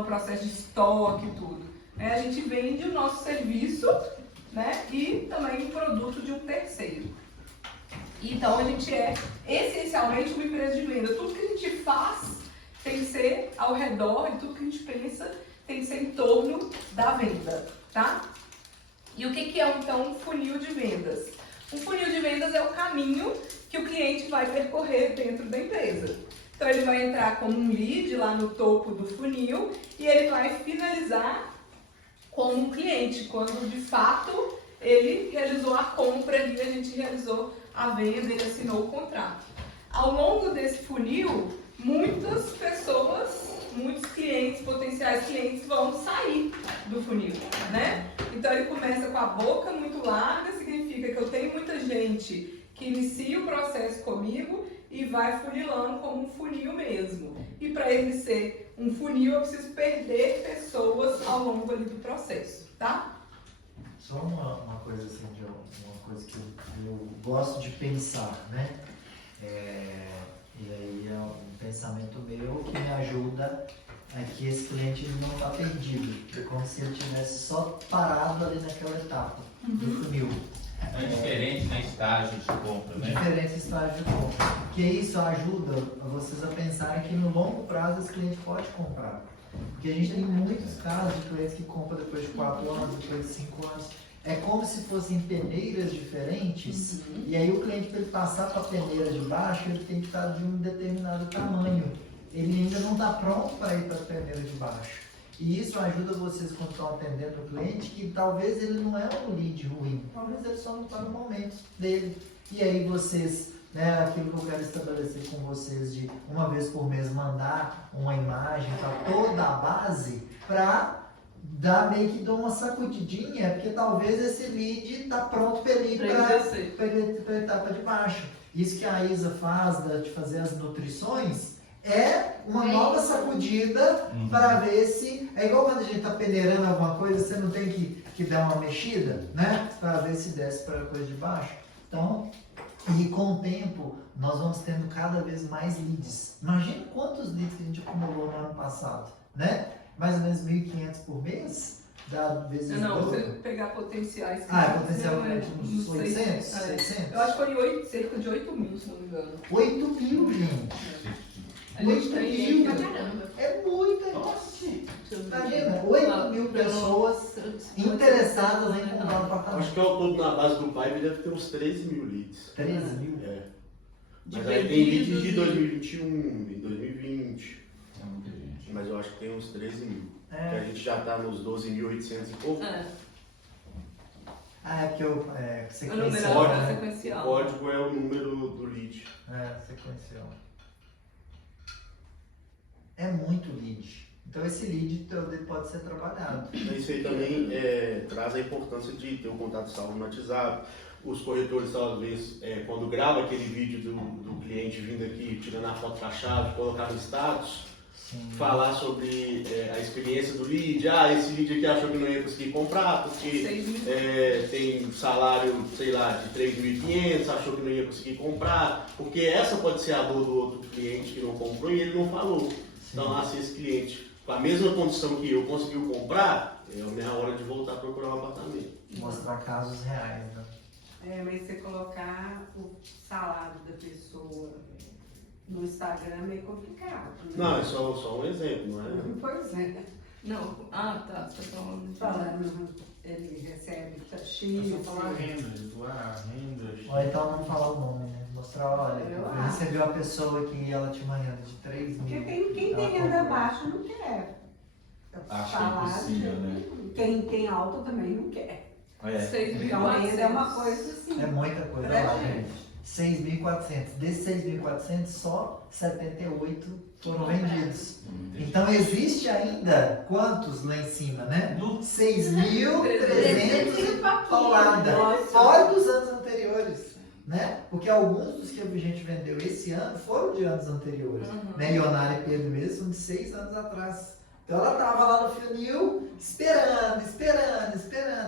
o processo de estoque e tudo. Né? A gente vende o nosso serviço, né? E também o produto de um terceiro. Então a gente é essencialmente uma empresa de venda. Tudo que a gente faz tem que ser ao redor e tudo que a gente pensa tem que ser em torno da venda, tá? E o que é então um funil de vendas? Um funil de vendas é o caminho que o cliente vai percorrer dentro da empresa. Então ele vai entrar como um lead lá no topo do funil e ele vai finalizar como um cliente, quando de fato ele realizou a compra ali, a gente realizou a venda, ele assinou o contrato. Ao longo desse funil, muitas pessoas, muitos clientes, potenciais clientes vão sair do funil, né? Então ele começa com a boca muito larga, significa que eu tenho muita gente que inicia o processo comigo e vai funilando como um funil mesmo. E para ele ser um funil, eu preciso perder pessoas ao longo ali do processo, tá? Só uma coisa assim, uma coisa que eu gosto de pensar, né? E aí é um pensamento meu que me ajuda a que esse cliente não está perdido. É como se ele tivesse só parado ali naquela etapa do funil. É diferente, né? Estágio de compra, né? Diferentes estágios de compra. Porque isso ajuda vocês a pensarem que no longo prazo esse cliente pode comprar. Porque a gente tem muitos casos de clientes que compram depois de 4 anos, depois de 5 anos. É como se fossem peneiras diferentes, e aí o cliente, para ele passar para a peneira de baixo, ele tem que estar de um determinado tamanho. Ele ainda não está pronto para ir para a peneira de baixo. E isso ajuda vocês, quando estão atendendo o cliente, que talvez ele não é um lead ruim, talvez ele só não está no momento dele. E aí vocês, né, aquilo que eu quero estabelecer com vocês de uma vez por mês mandar uma imagem para toda a base, para dar meio que dar uma sacudidinha, porque talvez esse lead está pronto para ele ir para a etapa de baixo. Isso que a Isa faz, de fazer as nutrições, é uma nova sacudida para ver se... É igual quando a gente está peneirando alguma coisa, você não tem que dar uma mexida, né? Para ver se desce para a coisa de baixo. Então, e com o tempo, nós vamos tendo cada vez mais leads. Imagina quantos leads que a gente acumulou no ano passado, né? Mais ou menos 1.500 por mês, dá vezes Não, 12. você pegar potenciais. Potencial uns 800? 600? Eu acho que foi cerca de 8 mil, se não me engano. 8 mil, gente. A gente 8 tem mil. pra caramba. É muita gente. Imagina, 8 mil pessoas interessadas em comprar um apartamento. Acho que ao todo na base do Pipe deve ter uns 13 mil leads. 13 mil? É. Mas aí tem leads de 2021, de 2020. É muita gente. Mas eu acho que tem uns 13 mil. É. Que a gente já tá nos 12.800 e pouco. Porque O numeral sequencial, é né? O sequencial. código é o número do lead. Sequencial. É muito lead. Então esse lead pode ser trabalhado. Isso aí também traz a importância de ter um contato salvo no WhatsApp. Os corretores, talvez, quando grava aquele vídeo do cliente vindo aqui, tirando a foto da chave, colocar no status, falar sobre a experiência do lead. Esse lead aqui achou que não ia conseguir comprar porque tem salário, sei lá, de 3.500, achou que não ia conseguir comprar, porque essa pode ser a dor do outro cliente que não comprou e ele não falou. Então, se esse cliente, com a mesma condição que eu, conseguiu comprar, é a minha hora de voltar a procurar um apartamento. Mostrar casos reais, né? Mas você colocar o salário da pessoa no Instagram é meio complicado. Né? Não, é só um exemplo, não é? Pois é. Não, tá, você tá Falando, ele recebe X. É só falar renda, renda. Ou então não falar o nome, né? Mostrar, olha, eu recebi uma pessoa que ela tinha uma renda de 3 mil. Porque quem tem renda baixa não quer. Acho impossível, né? Quem tem alta também não quer. 6.400. Então renda é uma coisa assim. É muita coisa lá, gente. 6.400. Desses 6.400, só 78 foram vendidos. Então existe ainda quantos lá em cima, né? 6.300 e paulada. Fora dos anos anteriores, né? Porque alguns dos que a gente vendeu esse ano foram de anos anteriores. Né? Ionara e Pedro mesmo são de 6 anos atrás. Então ela estava lá no funil esperando.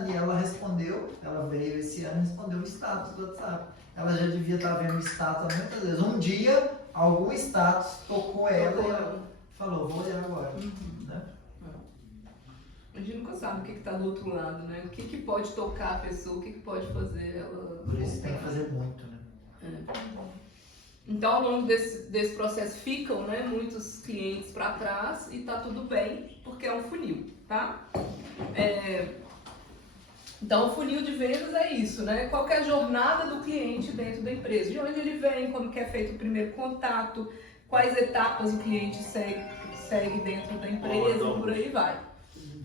E ela respondeu, ela veio esse ano e respondeu o status do WhatsApp. Ela já devia estar vendo o status muitas vezes. Um dia, algum status tocou ela e ela falou, vou olhar agora. Né? gente nunca sabe o que está do outro lado, né? O que pode tocar a pessoa, o que pode fazer ela. Por isso tem que fazer muito, né? Então, ao longo desse processo ficam, né, muitos clientes para trás e tá tudo bem, porque é um funil, tá? Então, o funil de vendas é isso, né? Qual que é a jornada do cliente dentro da empresa? De onde ele vem, como que é feito o primeiro contato, quais etapas o cliente segue dentro da empresa, por aí vai.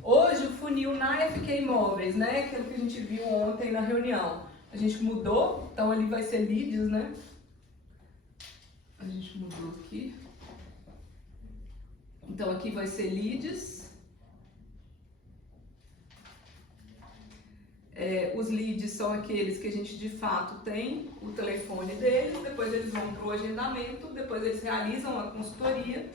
Hoje, o funil na FK Imóveis, né? Aquilo que a gente viu ontem na reunião, a gente mudou, então ali vai ser leads, né? A gente mudou aqui. Então aqui vai ser leads. Os leads são aqueles que a gente de fato tem o telefone deles, depois eles vão para o agendamento, depois eles realizam a consultoria,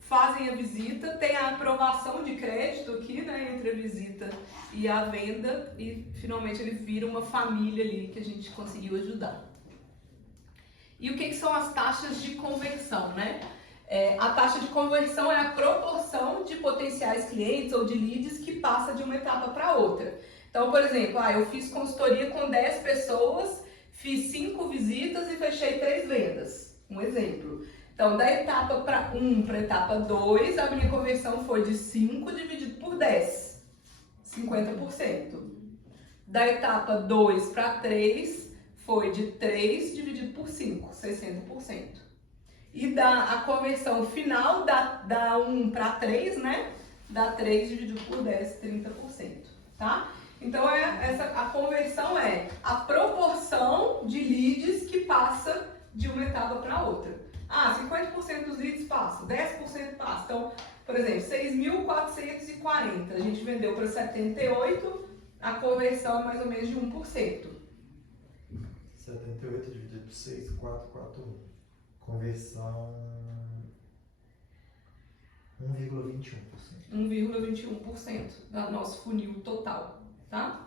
fazem a visita, tem a aprovação de crédito aqui, né, entre a visita e a venda, e finalmente ele vira uma família ali que a gente conseguiu ajudar. E o que são as taxas de conversão, né? A taxa de conversão é a proporção de potenciais clientes ou de leads que passa de uma etapa para outra. Então, por exemplo, eu fiz consultoria com 10 pessoas, fiz 5 visitas e fechei 3 vendas. Um exemplo. Então, da etapa 1 para a etapa 2, a minha conversão foi de 5 dividido por 10, 50%. Da etapa 2 para 3, foi de 3 dividido por 5, 60%. E a conversão final da 1 para 3, né? Dá 3 dividido por 10, 30%, tá? Então, a conversão é a proporção de leads que passa de uma etapa para outra. 50% dos leads passa, 10% passa. Então, por exemplo, 6.440, a gente vendeu para 78, a conversão é mais ou menos de 1%. 78 dividido por 6, 441. Conversão 1,21%. 1,21% do nosso funil total, tá?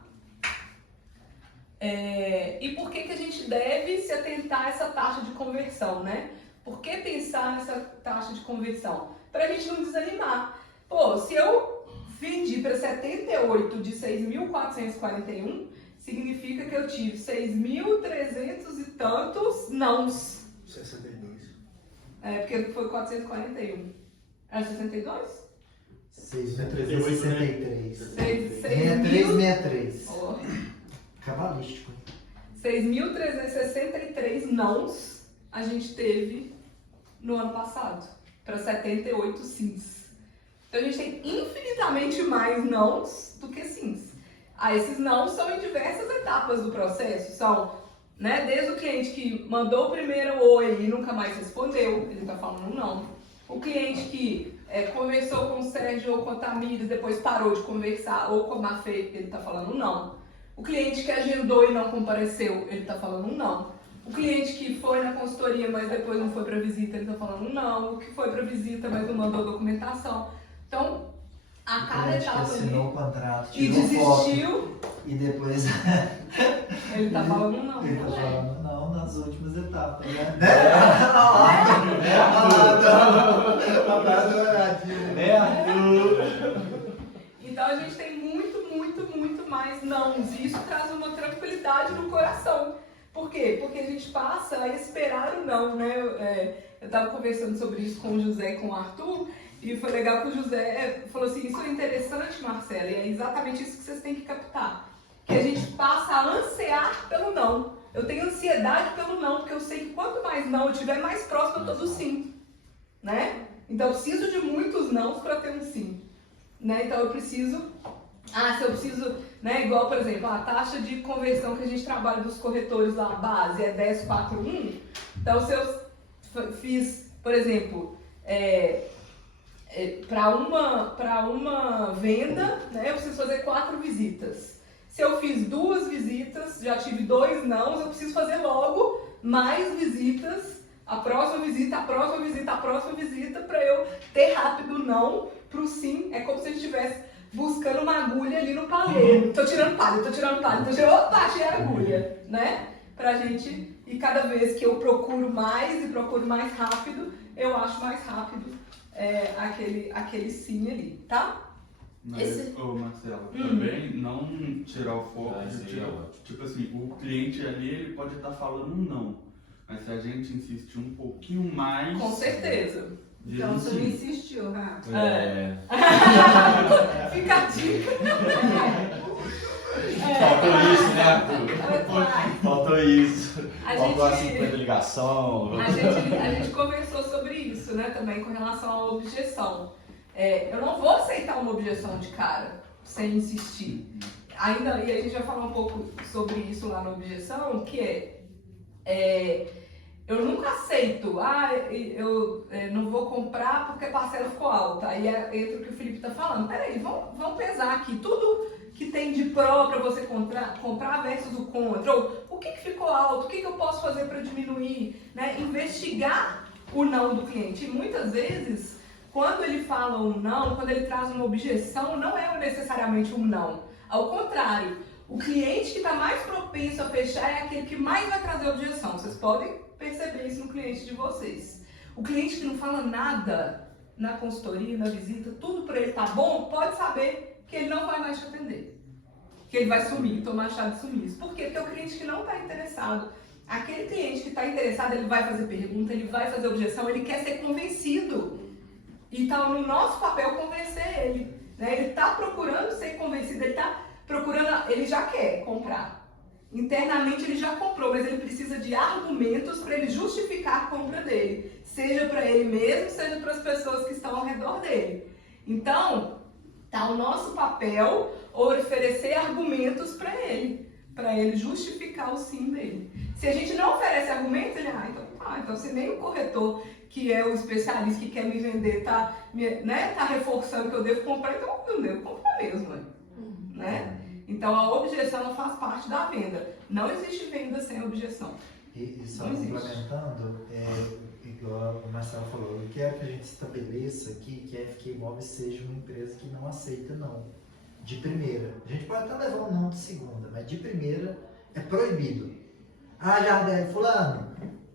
E por que a gente deve se atentar a essa taxa de conversão, né? Por que pensar nessa taxa de conversão? Para a gente não desanimar. Pô, se eu vendi para 78 de 6.441, significa que eu tive 6.300 e tantos nãos. 62. Porque foi 441. Era 62? 6.363. 6363. Oh. Cabalístico. 6.363 nãos a gente teve no ano passado, para 78 sims. Então a gente tem infinitamente mais nãos do que sims. Esses nãos são em diversas etapas do processo. São, né, desde o cliente que mandou o primeiro oi e nunca mais respondeu, ele está falando não. O cliente que conversou com o Sérgio ou com a Tamires, depois parou de conversar, ou com a Mafê, ele está falando não. O cliente que agendou e não compareceu, ele está falando não. O cliente que foi na consultoria, mas depois não foi para visita, ele está falando não. O que foi para visita, mas não mandou documentação. Então, a cada etapa que assinou o contrato, e tirou desistiu, foto, e depois ele está falando não. ele tá falando não nas últimas etapas, né? Então a gente tem muito mais nãos. E isso traz uma tranquilidade no coração. Por quê? Porque a gente passa a esperar o não, né? Eu estava conversando sobre isso com o José e com o Arthur, e foi legal que o José falou assim, isso é interessante, Marcela, e é exatamente isso que vocês têm que captar. Que a gente passa a ansiar pelo não. Eu tenho ansiedade pelo não, porque eu sei que quanto mais não eu tiver, mais próximo eu tô do sim. Né? Então eu preciso de muitos nãos para ter um sim. Né? Então eu preciso... se eu preciso... Né? Igual, por exemplo, a taxa de conversão que a gente trabalha dos corretores lá, a base, é 10,41. Então se eu fiz, por exemplo... para uma venda, né, eu preciso fazer 4 visitas. Se eu fiz 2 visitas, já tive 2 nãos, eu preciso fazer logo mais visitas, a próxima visita, para eu ter rápido não pro sim. É como se a gente estivesse buscando uma agulha ali no palheiro. Tô tirando palha. Opa, achei a agulha, né? Pra gente, e cada vez que eu procuro mais rápido, eu acho mais rápido aquele sim ali, tá? Esse- Mas, ô Marcelo, também não tirar o foco Ah, de isso aí tirar, é ótimo. tipo assim, o cliente ali ele pode estar falando um não, mas se a gente insistir um pouquinho mais, Com certeza. vira Então um você não sim. insistiu, Rafa. É. Fica a dica. Faltou isso, né, Arthur? Faltou isso. A Faltou a gente- 50 ligação. A gente conversou sobre isso, né, também com relação à objeção. Eu não vou aceitar uma objeção de cara, sem insistir. Ainda ali, a gente vai falar um pouco sobre isso lá na objeção, que eu nunca aceito, eu não vou comprar porque a parcela ficou alta. Aí entra o que o Felipe tá falando. Peraí, vamos pesar aqui tudo que tem de pró para você comprar versus o contra. Ou o que ficou alto, o que eu posso fazer para diminuir, né? Investigar o não do cliente. E muitas vezes, quando ele fala um não, quando ele traz uma objeção, não é necessariamente um não. Ao contrário, o cliente que está mais propenso a fechar é aquele que mais vai trazer objeção. Vocês podem perceber isso no cliente de vocês. O cliente que não fala nada na consultoria, na visita, tudo para ele tá bom, pode saber que ele não vai mais te atender. Que ele vai sumir, tomar chá de sumiço. Por quê? Porque é o cliente que não está interessado. Aquele cliente que está interessado, ele vai fazer pergunta, ele vai fazer objeção, ele quer ser convencido. Então, no nosso papel, convencer ele. Né? Ele está procurando ser convencido, ele está procurando, ele já quer comprar. Internamente ele já comprou, mas ele precisa de argumentos para ele justificar a compra dele. Seja para ele mesmo, seja para as pessoas que estão ao redor dele. Então, tá o nosso papel oferecer argumentos para ele justificar o sim dele. Se a gente não oferece argumentos, ele, então se nem o corretor, que é o especialista que quer me vender, tá reforçando que eu devo comprar, então eu devo comprar mesmo, né? Então a objeção ela faz parte da venda. Não existe venda sem objeção. E só Não existe. complementando, igual o Marcelo falou, eu quero que a gente estabeleça aqui que a FK Imóveis seja uma empresa que não aceita não. De primeira. A gente pode até levar um não de segunda, mas de primeira é proibido. Jardel, fulano,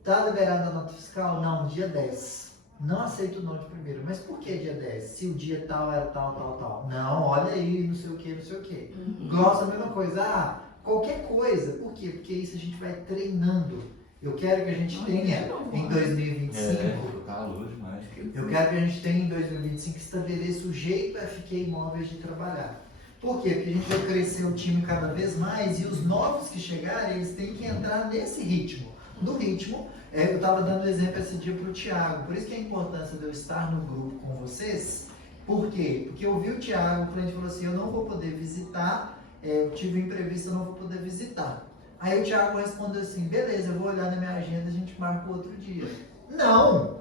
tá liberado a nota fiscal? Não, dia 10. Não aceito o não de primeira. Mas por que dia 10? Se o dia tal era tal. Não, olha aí, não sei o que. Gosta a mesma coisa. Qualquer coisa. Por quê? Porque isso a gente vai treinando. Eu quero que a gente tenha em 2025. Calor demais. Eu quero que a gente tenha em 2025 estabeleça o jeito FK Imóveis de trabalhar. Por quê? Porque a gente vai crescer o time cada vez mais e os novos que chegarem, eles têm que entrar nesse ritmo. No ritmo, eu estava dando exemplo esse dia para o Thiago, por isso que a importância de eu estar no grupo com vocês. Por quê? Porque eu vi o Thiago, o cliente falou assim, eu não vou poder visitar, eu tive um imprevisto, eu não vou poder visitar. Aí o Thiago respondeu assim, beleza, eu vou olhar na minha agenda, a gente marca outro dia. Não!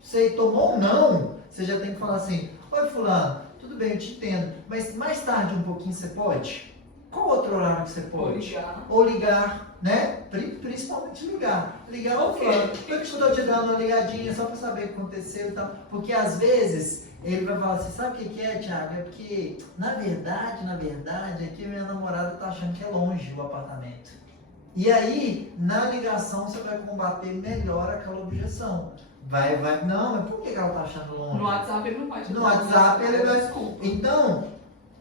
Você tomou um não, você já tem que falar assim, oi fulano, tudo bem, eu te entendo, mas mais tarde um pouquinho você pode? Qual outro horário que você pode? Ou ligar, né? Principalmente ligar. Ligar ao fulano. Eu estou te dando uma ligadinha só para saber o que aconteceu e tal. Porque às vezes ele vai falar assim, sabe o que é, Thiago? É porque, na verdade, aqui minha namorada tá achando que é longe o apartamento. E aí, na ligação, você vai combater melhor aquela objeção. Não, mas por que ela tá achando longe? No WhatsApp ele não pode. No WhatsApp ele vai... Desculpa. Então,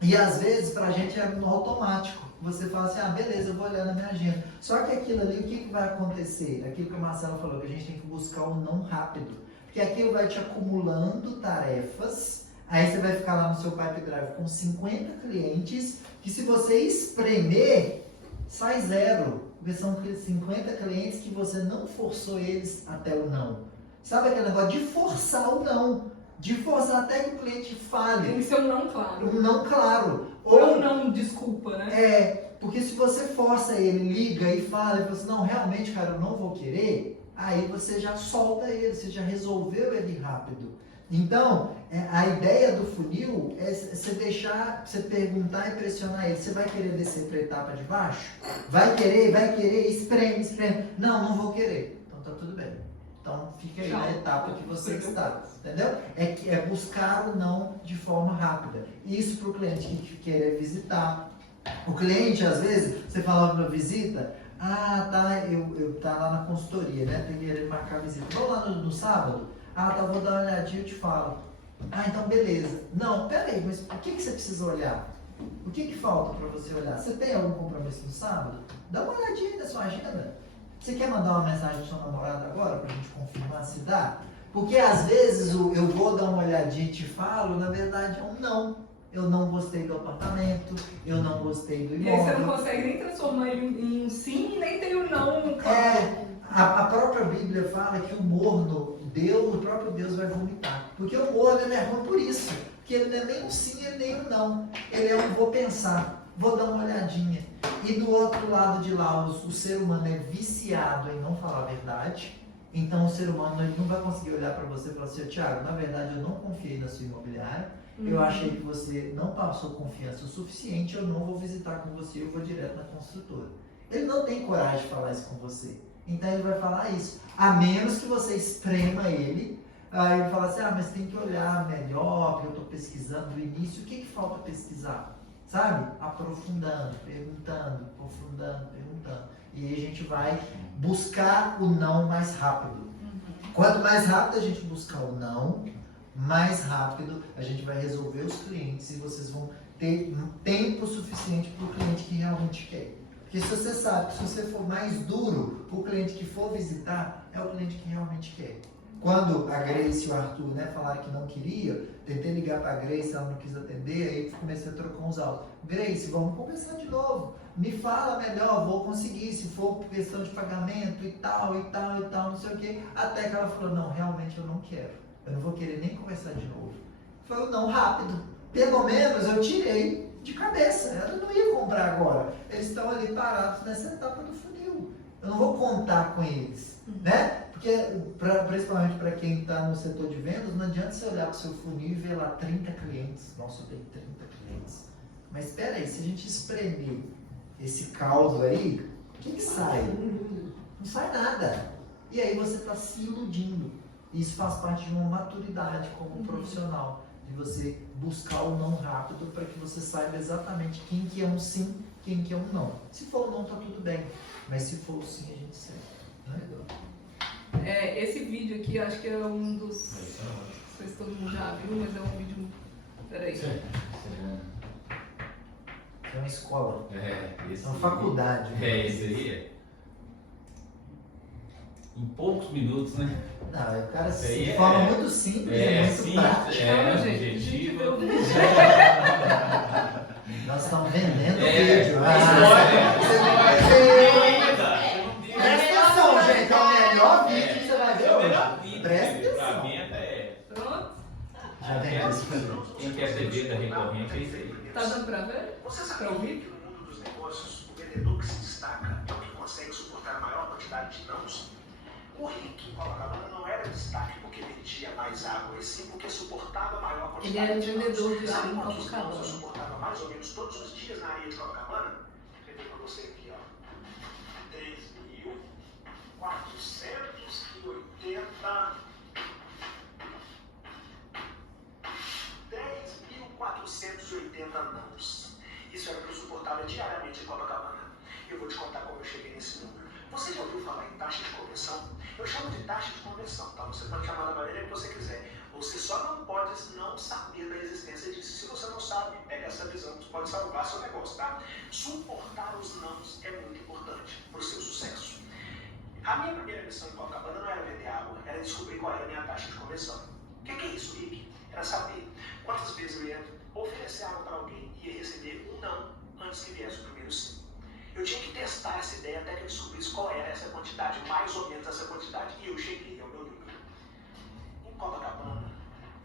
e às vezes pra gente é no automático. Você fala assim, beleza, eu vou olhar na minha agenda. Só que aquilo ali, o que vai acontecer? Aquilo que o Marcelo falou, que a gente tem que buscar o não rápido. Porque aquilo vai te acumulando tarefas, aí você vai ficar lá no seu Pipe Drive com 50 clientes, que se você espremer, sai zero. Porque são 50 clientes que você não forçou eles até o não. Sabe aquele negócio de forçar o não? De forçar até que o cliente fale. Tem que ser um não claro. Um não claro. Ou um não desculpa, né? Porque se você força ele, liga e fala, e fala assim, não, realmente, cara, eu não vou querer, aí você já solta ele, você já resolveu ele rápido. Então, a ideia do funil é você deixar, você perguntar e pressionar ele, você vai querer descer para a etapa de baixo? Vai querer, espreme. Não vou querer. Então tá tudo bem. Então fica aí na etapa que você está, entendeu? É buscar o não de forma rápida. Isso para o cliente que quer visitar. O cliente, às vezes, você fala para visita, eu tá lá na consultoria, né? Tem que marcar a visita. Vamos lá no sábado? Vou dar uma olhadinha e eu te falo. Ah, então beleza. Não, peraí, mas o que você precisa olhar? O que falta para você olhar? Você tem algum compromisso no sábado? Dá uma olhadinha na sua agenda. Você quer mandar uma mensagem para sua namorada agora para a gente confirmar se dá? Porque às vezes o eu vou dar uma olhadinha e te falo, na verdade é um não. Eu não gostei do apartamento, eu não gostei do E aí você não imóvel. consegue nem transformar ele em um sim e nem tem o não. A própria Bíblia fala que o morno, o próprio Deus vai vomitar. Porque o morno ele é ruim por isso. Porque ele não é nem um sim e nem um não. Ele é um vou pensar, vou dar uma olhadinha. E do outro lado de lá, o ser humano é viciado em não falar a verdade. Então o ser humano ele não vai conseguir olhar para você e falar assim, Thiago, na verdade eu não confiei na sua imobiliária. Eu achei que você não passou confiança o suficiente, eu não vou visitar com você, eu vou direto na construtora. Ele não tem coragem de falar isso com você. Então ele vai falar isso. A menos que você esprema ele, aí ele fala assim, mas tem que olhar melhor, porque eu estou pesquisando do início. O que falta pesquisar? Sabe? Aprofundando, perguntando, aprofundando, perguntando. E aí a gente vai buscar o não mais rápido. Quanto mais rápido a gente buscar o não, mais rápido a gente vai resolver os clientes e vocês vão ter um tempo suficiente para o cliente que realmente quer. Porque se você sabe que se você for mais duro para o cliente que for visitar, é o cliente que realmente quer. Quando a Grace e o Arthur falaram que não queria, tentei ligar para a Grace, ela não quis atender, aí comecei a trocar uns áudios. Grace, vamos conversar de novo. Me fala melhor, vou conseguir, se for por questão de pagamento e tal, não sei o quê. Até que ela falou, não, realmente eu não quero. Eu não vou querer nem conversar de novo. Foi um não rápido. Pelo menos eu tirei de cabeça. Eu não ia comprar agora. Eles estão ali parados nessa etapa do funil. Eu não vou contar com eles, né? Porque, principalmente para quem está no setor de vendas, não adianta você olhar para o seu funil e ver lá 30 clientes. Nossa, eu tenho 30 clientes. Mas espera aí, se a gente espremer esse caos aí, o que sai? Não sai nada. E aí você está se iludindo. Isso faz parte de uma maturidade como profissional, de você buscar o não rápido para que você saiba exatamente quem que é um sim, quem que é um não. Se for um não, tá tudo bem, mas se for um sim, a gente segue. Esse vídeo aqui, acho que é um dos... Não sei se todo mundo já viu, mas é um vídeo... Peraí. É uma escola, É uma faculdade. Isso aí é. Em poucos minutos, né? Não, o cara Isso aí de forma muito simples, muito simples, prática. Gente, a gente vê o vídeo. Nós estamos vendendo o É, vídeo. você Você vai ver. Presta Presta atenção, gente, é o melhor vídeo que você vai ver hoje. Presta Pra atenção. venda é. Pronto. Já vem isso pra gente. Quem quer ter venda recorrente é isso aí. Tá dando pra ver? Você Pra sabia ouvir? que no mundo dos negócios, o vendedor que se destaca é o que consegue suportar a maior quantidade de nãos? O Rick em Copacabana não era destaque porque vendia mais água, e sim porque suportava a maior Ele quantidade era de nãos. vendedor de água Sabe em quantos nãos eu Copacabana. suportava mais ou menos todos os dias na areia de Copacabana? Vou repetir pra você aqui, ó. 10.480 nãos. Isso era o que eu suportava diariamente em Copacabana. Eu vou te contar como eu cheguei nesse número. Você já ouviu falar em taxa de conversão? Eu chamo de taxa de conversão, tá? Você pode chamar da maneira que você quiser. Você só não pode não saber da existência disso. Se você não sabe, pega essa visão, você pode salvar seu negócio, tá? Suportar os nãos é muito importante para o seu sucesso. A minha primeira missão em Copacabana não era vender água, era descobrir qual era a minha taxa de conversão. O que é isso, Rick? Era saber quantas vezes eu ia oferecer água para alguém e ia receber um não antes que viesse o primeiro sim. Eu tinha que testar essa ideia até que eu descobrisse qual era essa quantidade, mais ou menos essa quantidade, e eu cheguei ao meu número. Em Copacabana,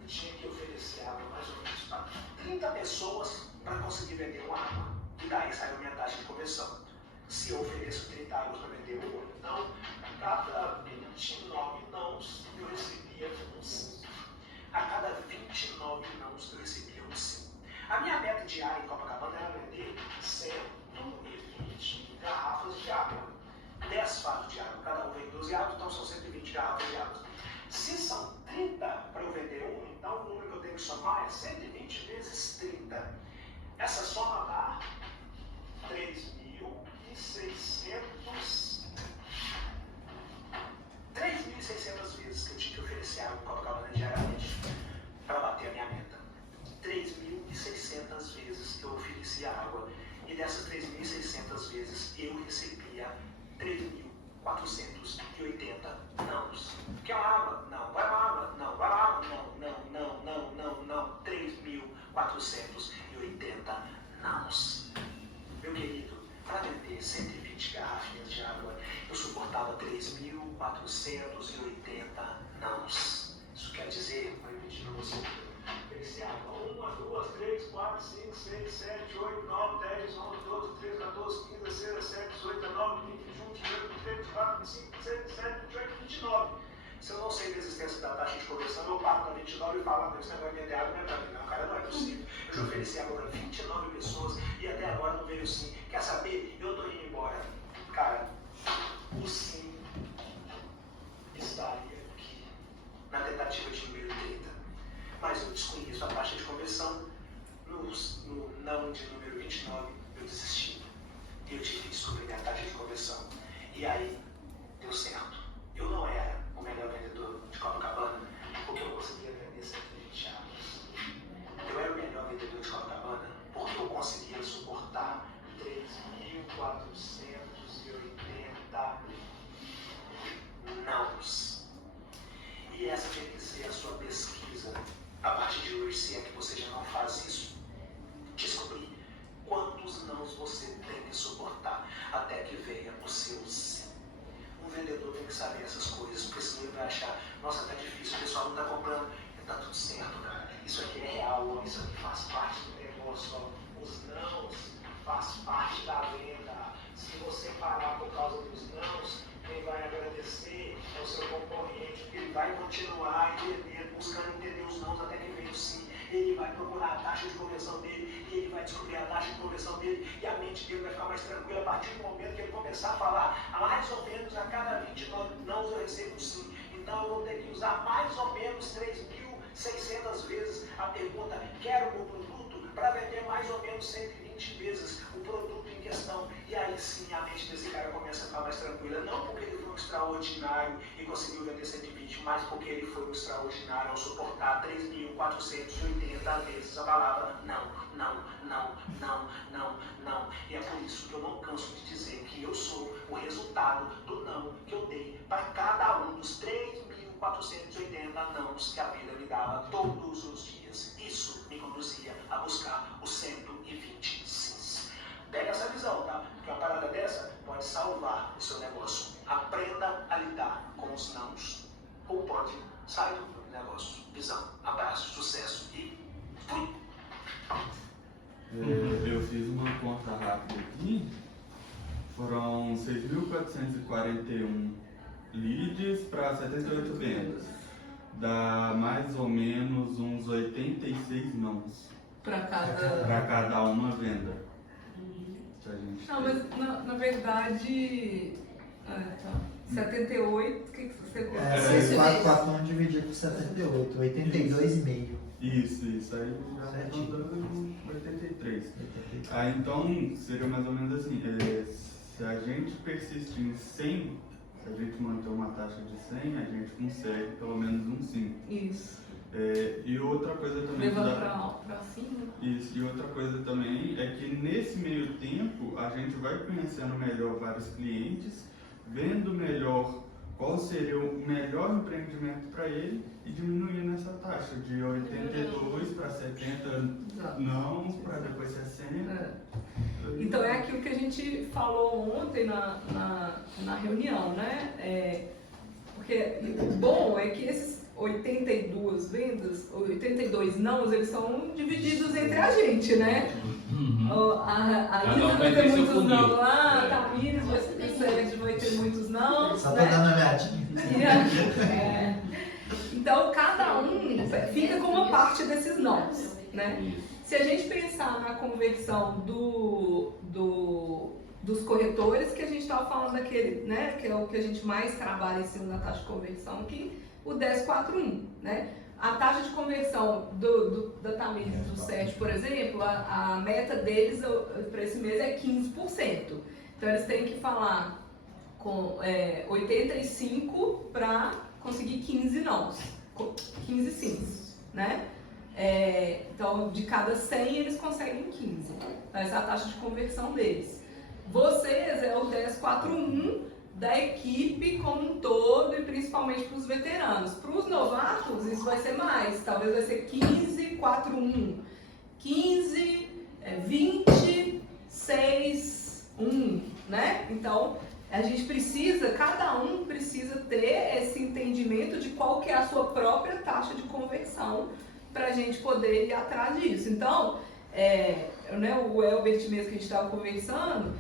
eu tinha que oferecer água mais ou menos para 30 pessoas para conseguir vender uma água. E daí saiu a minha taxa de conversão. Se eu ofereço 30 águas para vender uma, então, cada 29 nãos eu recebia um sim. A cada 29 nãos eu recebia um sim. A minha meta diária em Copacabana era vender 120 garrafas de água. 10 fatos de água, cada um vende 12 águas, então são 120 garrafas de água. Se são 30 para eu vender uma, então o número que eu tenho que somar é 120 vezes 30. Essa soma dá 3.600 vezes que eu tinha que oferecer água em Copacabana diariamente para bater a 3.480 nãos. Quer uma água? Não. Vai uma água? Não. Vai uma água? Não. 3.480 nãos. Meu querido, para vender 120 garrafinhas de água, eu suportava 3.480 nãos. Isso quer dizer, vou repetir para você, esse água, 1, 2, 3, 4, 5, 6, 7, 8, 9, 10, 11, 12, 13, 14, 15, 16, 17, 18, 19, 20, 21, 22, 23, 24, 25, 26, 27, 28, 29. Se eu não sei da existência da taxa de conversão, eu paro na 29 e falo, não, esse negócio de vender água não é para mim, não, cara, não é possível. Eu já ofereci água para 29 pessoas e até agora não veio sim. Quer saber? Eu tô indo embora. Cara, o sim estaria aqui, na tentativa de número 30. Mas eu desconheço a taxa de conversão. No não de número 29, eu desisti. Eu tive que descobrir a taxa de conversão. E aí, deu certo. Eu não era o melhor vendedor de Copacabana, porque eu conseguia vender 120 águas. Eu era o melhor vendedor de Copacabana, porque eu conseguia suportar 3.480 nãos. E essa tem que ser a sua pesquisa. A partir de hoje, se é que você já não faz isso, descobrir quantos nãos você tem que suportar até que venha o seu sim. Um vendedor tem que saber essas coisas, porque senão ele vai achar, nossa, tá difícil, o pessoal não tá comprando. E tá tudo certo, cara. Isso aqui é real, ó. Isso aqui faz parte do negócio, ó. Os nãos faz parte da venda. Se você parar por causa dos nãos, quem vai agradecer é o seu concorrente, porque ele vai continuar entendendo, buscando entender os nãos até que venha o sim. Ele vai procurar a taxa de conversão dele, e ele vai descobrir a taxa de conversão dele, e a mente dele vai ficar mais tranquila a partir do momento que ele começar a falar, mais ou menos a cada 29 nãos eu recebo um sim. Então eu vou ter que usar mais ou menos 3.600 vezes a pergunta, quero o meu produto, para vender mais ou menos 120 vezes o produto em questão. E aí sim a mente desse cara começa a ficar mais tranquila, não porque ele foi um extraordinário e conseguiu vender 120, mas porque ele foi um extraordinário ao suportar 3.480 vezes a palavra não. E é por isso que eu não canso de dizer que eu sou o resultado do não que eu dei para cada um dos 3.480 nãos que a vida me dava todos os dias. Isso me conduzia a buscar os 120 sims. Pega essa visão, tá? Porque uma parada dessa pode salvar o seu negócio. Aprenda a lidar com os nãos. Ou pode sair do negócio. Visão, abraço, sucesso e fui! Eu fiz uma conta rápida aqui. Foram 6.441 leads para 78 vendas. Dá mais ou menos uns 86 nãos Para para cada uma venda. Que a gente Não, tem. mas na verdade. Tá. 78, o que você É, 6.441 dividido por 78, 82,5. Isso, aí já Certinho. arredondando em 83. Aí então seria mais ou menos assim, se a gente persistir em 100, se a gente manter uma taxa de 100, a gente consegue pelo menos um sim. Isso. E outra coisa também Levando para cima. Isso, e outra coisa também é que nesse meio tempo a gente vai conhecendo melhor vários clientes, vendo melhor qual seria o melhor empreendimento para ele e diminuindo essa taxa de 82 para 70 não, para depois 60. Então é aquilo que a gente falou ontem na reunião, né? Porque o bom é que esses 82 vendas, 82 nãos, eles são divididos entre a gente, né? A Isa vai ter muitos não lá, a Tamires vai ter muitos não. Só né? tô dando a meadinha. Então cada um fica com uma parte desses nãos, né? Se a gente pensar na conversão dos corretores, que a gente estava falando daquele, né? Que é o que a gente mais trabalha em cima da taxa de conversão, que o 1041, né? A taxa de conversão da Tamires e do Sérgio, por exemplo, a meta deles para esse mês é 15%. Então eles têm que falar com 85 para conseguir 15 nãos, 15 sims, né? Então de cada 100 eles conseguem 15. Então essa é a taxa de conversão deles. Vocês é o 10-4-1 da equipe como um todo e principalmente para os veteranos. Para os novatos, isso vai ser mais, talvez vai ser 15-4-1, 15, 20, 6, 1, né? Então, a gente precisa, cada um precisa ter esse entendimento de qual que é a sua própria taxa de conversão para a gente poder ir atrás disso. Então, né, o Elbert mesmo que a gente estava conversando,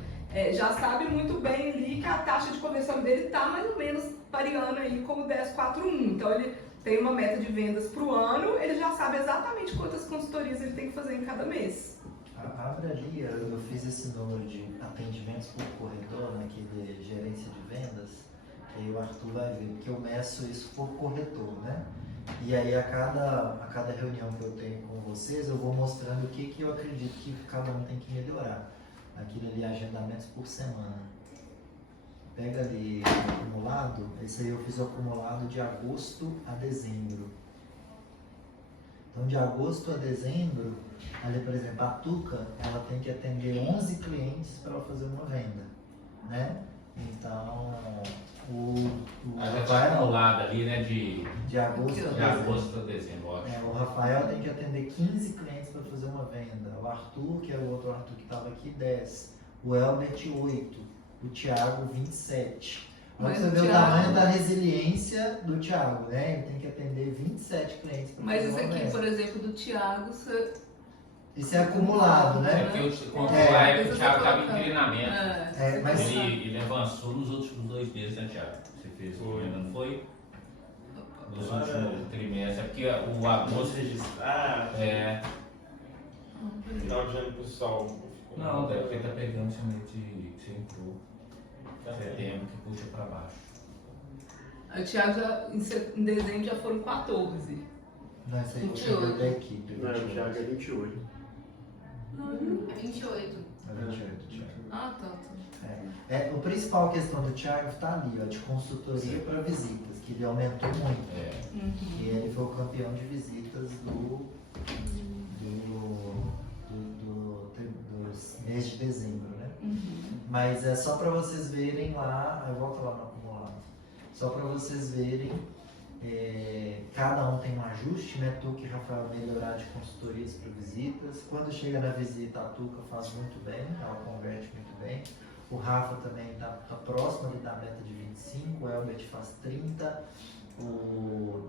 já sabe muito bem ali que a taxa de conversão dele está mais ou menos pareando aí como 10-4-1. Então, ele tem uma meta de vendas para o ano, ele já sabe exatamente quantas consultorias ele tem que fazer em cada mês. Abre ali, eu fiz esse número de atendimentos por corretor, naquele gerência de vendas, que aí o Arthur vai ver, porque eu meço isso por corretor, né? E aí a cada reunião que eu tenho com vocês, eu vou mostrando o que eu acredito que cada um tem que melhorar. Aquilo ali, agendamentos por semana. Pega ali o acumulado, esse aí eu fiz o acumulado de agosto a dezembro. Então, de agosto a dezembro, ali, por exemplo, a Tuca, ela tem que atender 11 clientes para ela fazer uma venda, né? Então, já está acumulado ali, né, de agosto a dezembro, ótimo. o Rafael tem que atender 15 clientes para fazer uma venda. O Arthur, que é o outro Arthur que estava aqui, 10. O Elbert, 8. O Thiago, 27. Olha Mas você o vê o Thiago- tamanho da resiliência do Thiago, né? Ele tem que atender 27 clientes para Mas fazer esse uma aqui, venda. por exemplo, do Thiago, você... Isso é acumulado, É né? porque quando foi a época, o Thiago estava em colocando. treinamento. Mas- Ele avançou nos últimos 2 meses, né, Thiago? Você fez venda, não foi? Nos últimos trimestres. É porque o agosto. Vamos registrar. Final de ano pessoal. Não, deve ter tá pegando esse mês que você entrou. Setembro que puxa para baixo. O Thiago, em dezembro, já foram 14. Não, isso aí 28. chegou da equipe. Não, o Thiago é 28. É 28. É 28, Thiago. Ah, tá. O principal questão do Thiago está ali, ó, de consultoria para visitas, que ele aumentou muito. E ele foi o campeão de visitas do mês de dezembro, né? Mas é só para vocês verem lá, eu volto lá no acumulado, só para vocês verem, cada um tem um ajuste, né? Tuca e Rafael melhorar de consultorias para visitas. Quando chega na visita, a Tuca faz muito bem, ela converte muito bem. O Rafa também está próximo ali da meta de 25, o Elbert faz 30, o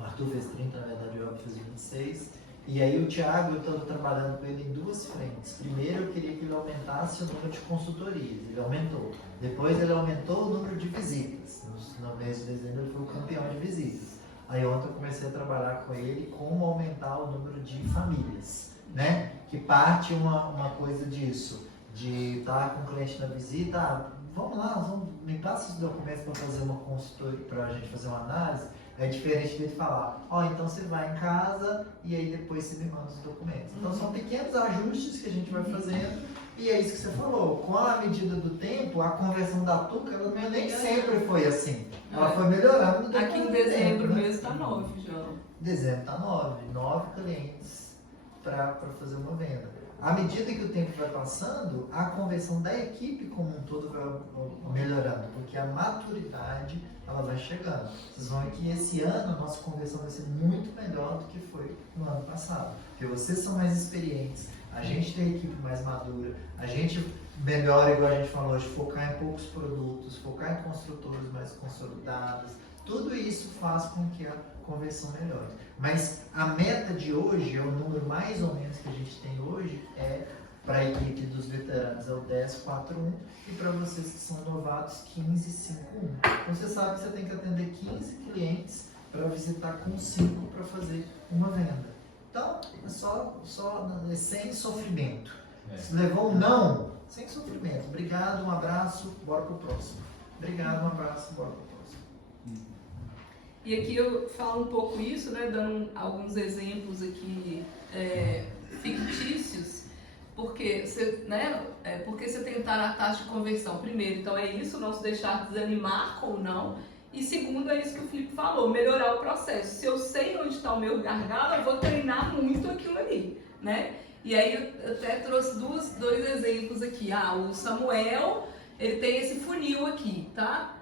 Arthur fez 30, na verdade o Elbert fez 26. E aí o Thiago, eu estou trabalhando com ele em 2 frentes. Primeiro eu queria que ele aumentasse o número de consultorias, ele aumentou. Depois ele aumentou o número de visitas. No mês de dezembro ele foi o campeão de visitas. Aí ontem eu comecei a trabalhar com ele como aumentar o número de famílias, né? Que parte uma coisa disso, de estar com o cliente na visita, vamos lá, me passa os documentos para fazer uma consultoria, para a gente fazer uma análise. É diferente de ele falar, então você vai em casa e aí depois você me manda os documentos. Então são pequenos ajustes que a gente vai fazendo e é isso que você falou. Com a medida do tempo, a conversão da Tuca, ela nem sempre foi assim. Ela foi melhorando. Aqui em dezembro mesmo tá 9 já. Dezembro tá 9 clientes para fazer uma venda. À medida que o tempo vai passando, a conversão da equipe como um todo vai melhorando, porque a maturidade ela vai chegando. Vocês vão ver que esse ano a nossa conversão vai ser muito melhor do que foi no ano passado, porque vocês são mais experientes, a gente tem a equipe mais madura, a gente melhora, igual a gente falou hoje, focar em poucos produtos, focar em construtores mais consolidados. Tudo isso faz com que a conversão melhore. Mas a meta de hoje, é o número mais ou menos que a gente tem hoje, para a equipe dos veteranos é o 10-4-1 e para vocês que são novatos 15-5-1. Então você sabe que você tem que atender 15 clientes para visitar com 5 para fazer uma venda. Então, é só sem sofrimento. Se levou um não, sem sofrimento. Obrigado, um abraço, bora pro próximo. Obrigado, um abraço, bora pro próximo. E aqui eu falo um pouco isso, né, dando alguns exemplos aqui fictícios, porque você tentar a taxa de conversão, primeiro, então é isso, não se deixar desanimar com o não, e segundo, é isso que o Felipe falou, melhorar o processo. Se eu sei onde está o meu gargalo, eu vou treinar muito aquilo ali, né? E aí eu até trouxe dois exemplos aqui. O Samuel, ele tem esse funil aqui, tá?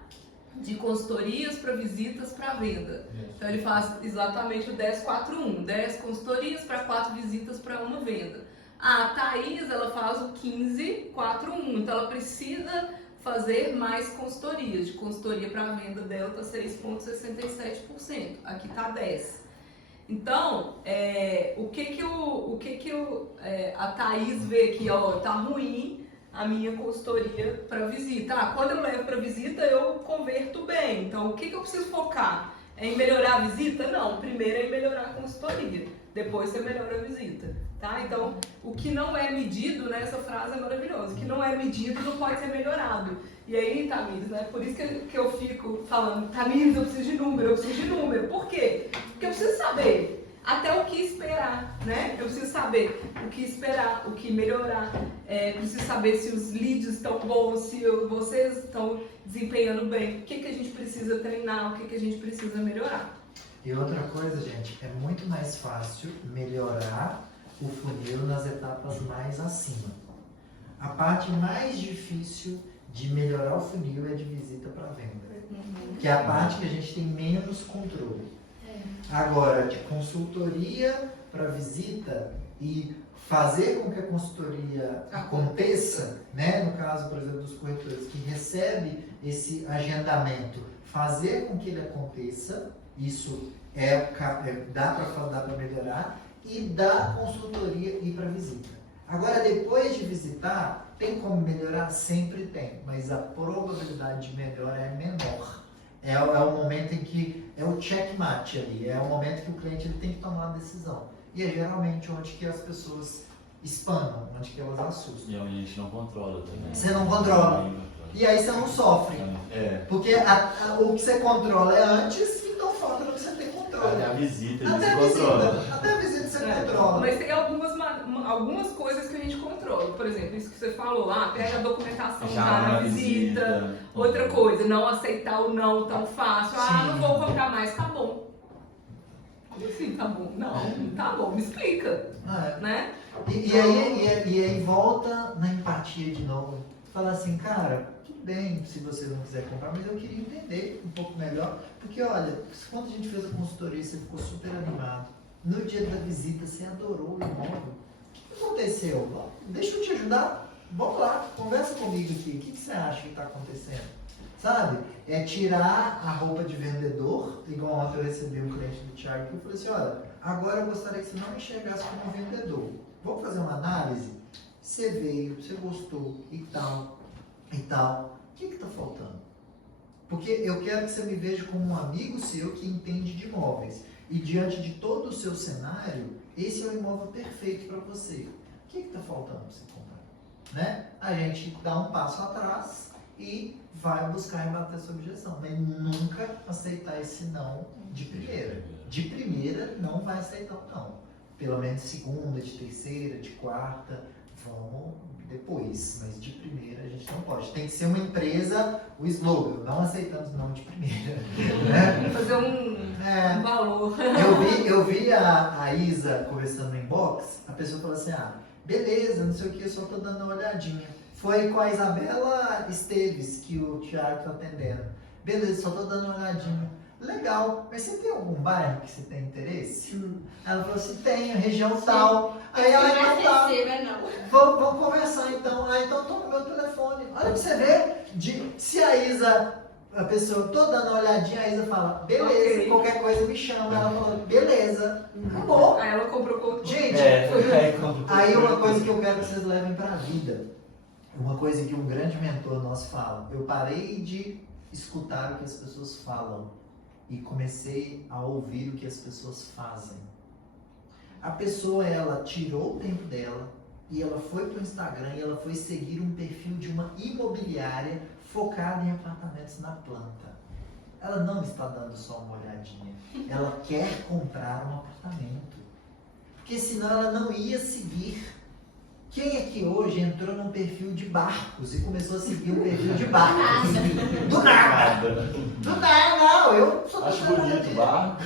De consultorias para visitas para venda. Então ele faz exatamente o 10-4-1. 10 consultorias para 4 visitas para uma venda. A Thaís, ela faz o 15-4-1. Então ela precisa fazer mais consultorias. De consultoria para venda dela tá 6,67%. Aqui tá 10%. Então, a Thaís vê aqui, ó, tá ruim a minha consultoria para visita. Quando eu levo para visita, eu converto bem. Então, o que eu preciso focar? É em melhorar a visita? Não, primeiro é em melhorar a consultoria. Depois você melhora a visita, tá? Então, o que não é medido, né, essa frase é maravilhosa, o que não é medido não pode ser melhorado. E aí, Tamires, né, por isso que eu fico falando, Tamires, eu preciso de número. Por quê? Porque eu preciso saber até o que esperar, né? Eu preciso saber o que esperar, o que melhorar, preciso saber se os leads estão bons, se vocês estão desempenhando bem, o que a gente precisa treinar, o que a gente precisa melhorar. E outra coisa, gente, é muito mais fácil melhorar o funil nas etapas mais acima. A parte mais difícil de melhorar o funil é de visita para venda, que é a parte que a gente tem menos controle. Agora, de consultoria para visita e fazer com que a consultoria aconteça, né? No caso, por exemplo, dos corretores que recebe esse agendamento, fazer com que ele aconteça, isso dá para melhorar, e da consultoria ir para visita. Agora, depois de visitar, tem como melhorar? Sempre tem, mas a probabilidade de melhora é menor. É o momento em que é o checkmate ali, é o momento que o cliente ele tem que tomar uma decisão. E é geralmente onde que as pessoas espanam, onde que elas assustam. E a gente não controla também. Você não controla. E aí você não sofre. Porque o que você controla é antes, então falta no que você tem controle. Até a visita ele se controla. Até a visita você controla. Mas tem algumas coisas que a gente controla. Por exemplo, isso que você falou, pega a documentação já na visita. Outra coisa, não aceitar o não tão fácil. Não vou comprar mais, tá bom. Como assim, tá bom? Não, tá bom, me explica. Né? E aí volta na empatia de novo. Fala assim, cara, tudo bem se você não quiser comprar, mas eu queria entender um pouco melhor. Porque olha, quando a gente fez a consultoria, você ficou super animado. No dia da visita, você adorou o imóvel. O que aconteceu? Deixa eu te ajudar. Vamos lá, conversa comigo aqui. O que você acha que está acontecendo? Sabe? É tirar a roupa de vendedor, igual ontem eu recebi um cliente do Thiago, que eu falei assim, olha, agora eu gostaria que você não me enxergasse como vendedor. Vamos fazer uma análise? Você veio, você gostou e tal. O que está faltando? Porque eu quero que você me veja como um amigo seu que entende de imóveis. E diante de todo o seu cenário, esse é o imóvel perfeito para você. O que está faltando para você comprar? Né? A gente dá um passo atrás e vai buscar embater essa objeção. Mas nunca aceitar esse não de primeira. De primeira, não vai aceitar o não. Pelo menos de segunda, de terceira, de quarta, vamos depois. Mas de primeira a gente não pode. Tem que ser uma empresa, o slogan, não aceitamos não de primeira. Né? Fazer um valor. Eu vi a Isa conversando no inbox, a pessoa falou assim, beleza, não sei o que, eu só tô dando uma olhadinha. Foi com a Isabela Esteves que o Thiago tá atendendo. Beleza, só tô dando uma olhadinha. Legal, mas você tem algum bairro que você tem interesse? Ela falou assim, tenho, região tal. Aí ela vamos conversar então. Então toma meu telefone. Olha pra você ver, se a Isa, a pessoa, tô dando uma olhadinha, a Isa fala, beleza, qualquer coisa me chama. Ela falou, beleza, acabou. Aí ela comprou com gente, aí uma coisa que eu quero que vocês levem pra vida. Uma coisa que um grande mentor nosso fala. Eu parei de escutar o que as pessoas falam e comecei a ouvir o que as pessoas fazem. A pessoa, ela tirou o tempo dela e ela foi para o Instagram e ela foi seguir um perfil de uma imobiliária focada em apartamentos na planta. Ela não está dando só uma olhadinha. Ela quer comprar um apartamento. Porque senão ela não ia seguir. O Quem aqui hoje entrou num perfil de barcos e começou a seguir um perfil de barcos? Do nada! Do nada, não! Eu só tô Acho falando bonito de- o barco.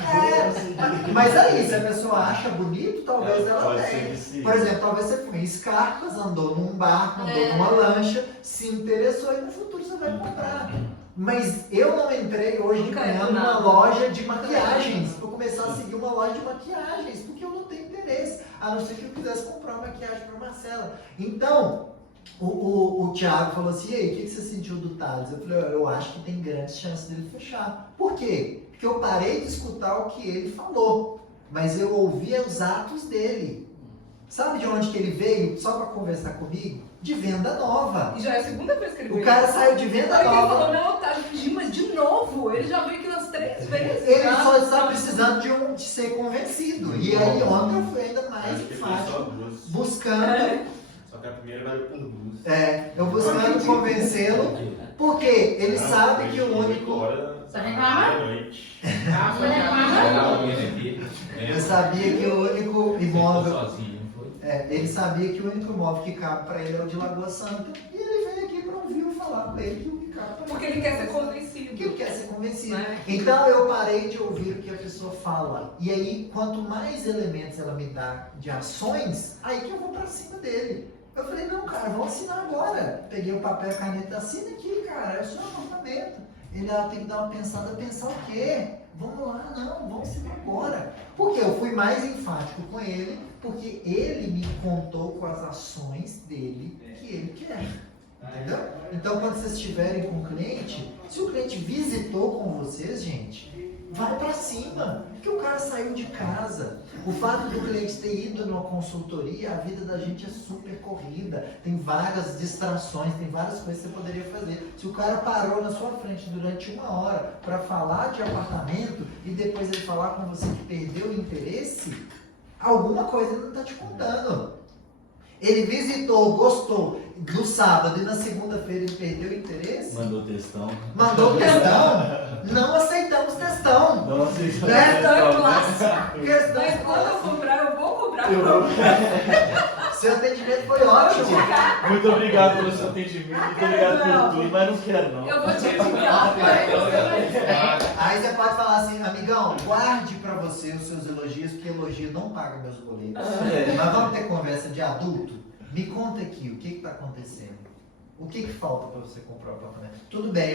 Mas aí, se a pessoa acha bonito, talvez ela Pode ser tenha. que sim. Por exemplo, talvez você foi em Escarpas, andou num barco, andou numa lancha, se interessou e no futuro você vai comprar. Mas eu não entrei hoje de Nunca manhã é numa nada. loja de maquiagens. Vou começar a seguir uma loja de maquiagens, porque eu não tenho interesse. A não ser que eu quisesse comprar uma maquiagem para Marcela. Então, o Thiago falou assim, e aí, o que você sentiu do Thales? Eu falei, eu acho que tem grandes chances dele fechar. Por quê? Porque eu parei de escutar o que ele falou, mas eu ouvia os atos dele. Sabe de onde que ele veio só para conversar comigo? De venda nova. E já é a segunda vez que ele O veio. cara saiu de venda Aí ele nova. falou, não, tá, mas de novo. Ele já veio aqui umas 3 vezes. Ele já. só está precisando de ser convencido. E aí ontem eu fui ainda mais Acho que foi só enfático, duas. buscando, Só que a primeira valeu por duas. eu buscando convencê-lo, porque ele sabe que o único. Só reclama? Noite. Só reclama? Eu sabia que o único imóvel. Sozinho, não foi? Ele sabia que o único imóvel que cabe para ele é o de Lagoa Santa. E ele veio aqui para ouvir eu falar com ele que o que cabe para Porque ele quer ser convencido. Porque ele quer ser convencido. Né? Então eu parei de ouvir o que a pessoa fala. E aí, quanto mais elementos ela me dá de ações, aí que eu vou pra cima dele. Eu falei, não, cara, vamos assinar agora. Peguei o papel e a caneta, assina aqui, cara, é o seu apartamento. Ele tem que dar uma pensada, pensar o quê? Vamos lá, não, vamos assinar agora. Porque eu fui mais enfático com ele, porque ele me contou com as ações dele que ele quer. Entendeu? Então, quando vocês estiverem com o cliente, se o cliente visitou com vocês, gente, vai pra cima. Porque o cara saiu de casa. O fato do cliente ter ido numa consultoria, a vida da gente é super corrida. Tem várias distrações, tem várias coisas que você poderia fazer. Se o cara parou na sua frente durante 1 hora para falar de apartamento e depois ele falar com você que perdeu o interesse, alguma coisa ele não tá te contando. Ele visitou, gostou no sábado e na segunda-feira ele perdeu o interesse. Mandou textão. Mandou textão. Não aceitamos textão. Não aceitamos Textão é textão. clássico. Questão Mas quando eu cobrar, eu vou cobrar. Seu atendimento foi ótimo. Muito obrigado pelo seu atendimento. Muito obrigado por tudo, mas não quero não. Eu vou te indicar. Aí você pode falar assim, amigão, guarde pra você os seus elogios, porque elogio não paga meus boletos. Mas vamos ter conversa de adulto? Me conta aqui, o que tá acontecendo? O que falta para você comprar o apartamento? Tudo bem,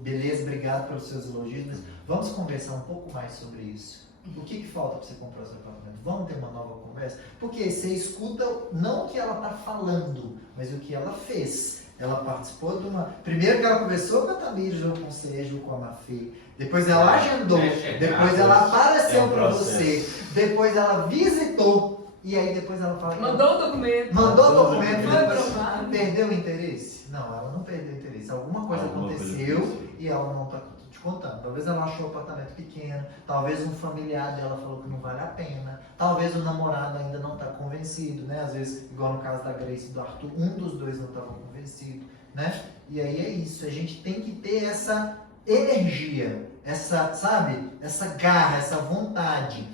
beleza, obrigado pelos seus elogios, mas vamos conversar um pouco mais sobre isso. O que falta para você comprar o seu apartamento? Vamos ter uma nova conversa? Porque você escuta não o que ela está falando, mas o que ela fez. Ela participou de uma... Primeiro que ela conversou com a Tamires, ou com o Sérgio, com a Mafê. Depois ela agendou. Depois ela apareceu para você. Depois ela visitou. E aí depois ela fala... Mandou o documento. Mandou o documento. Foi Depois aprovado. perdeu o interesse? Não, ela não perdeu o interesse. Alguma coisa aconteceu aconteceu. e ela não está te contando. Talvez ela achou o apartamento pequeno. Talvez um familiar dela falou que não vale a pena. Talvez o namorado ainda não está convencido, né? Às vezes, igual no caso da Grace e do Arthur, um dos dois não estava convencido, né? E aí é isso. A gente tem que ter essa energia, essa, sabe? Essa garra, essa vontade,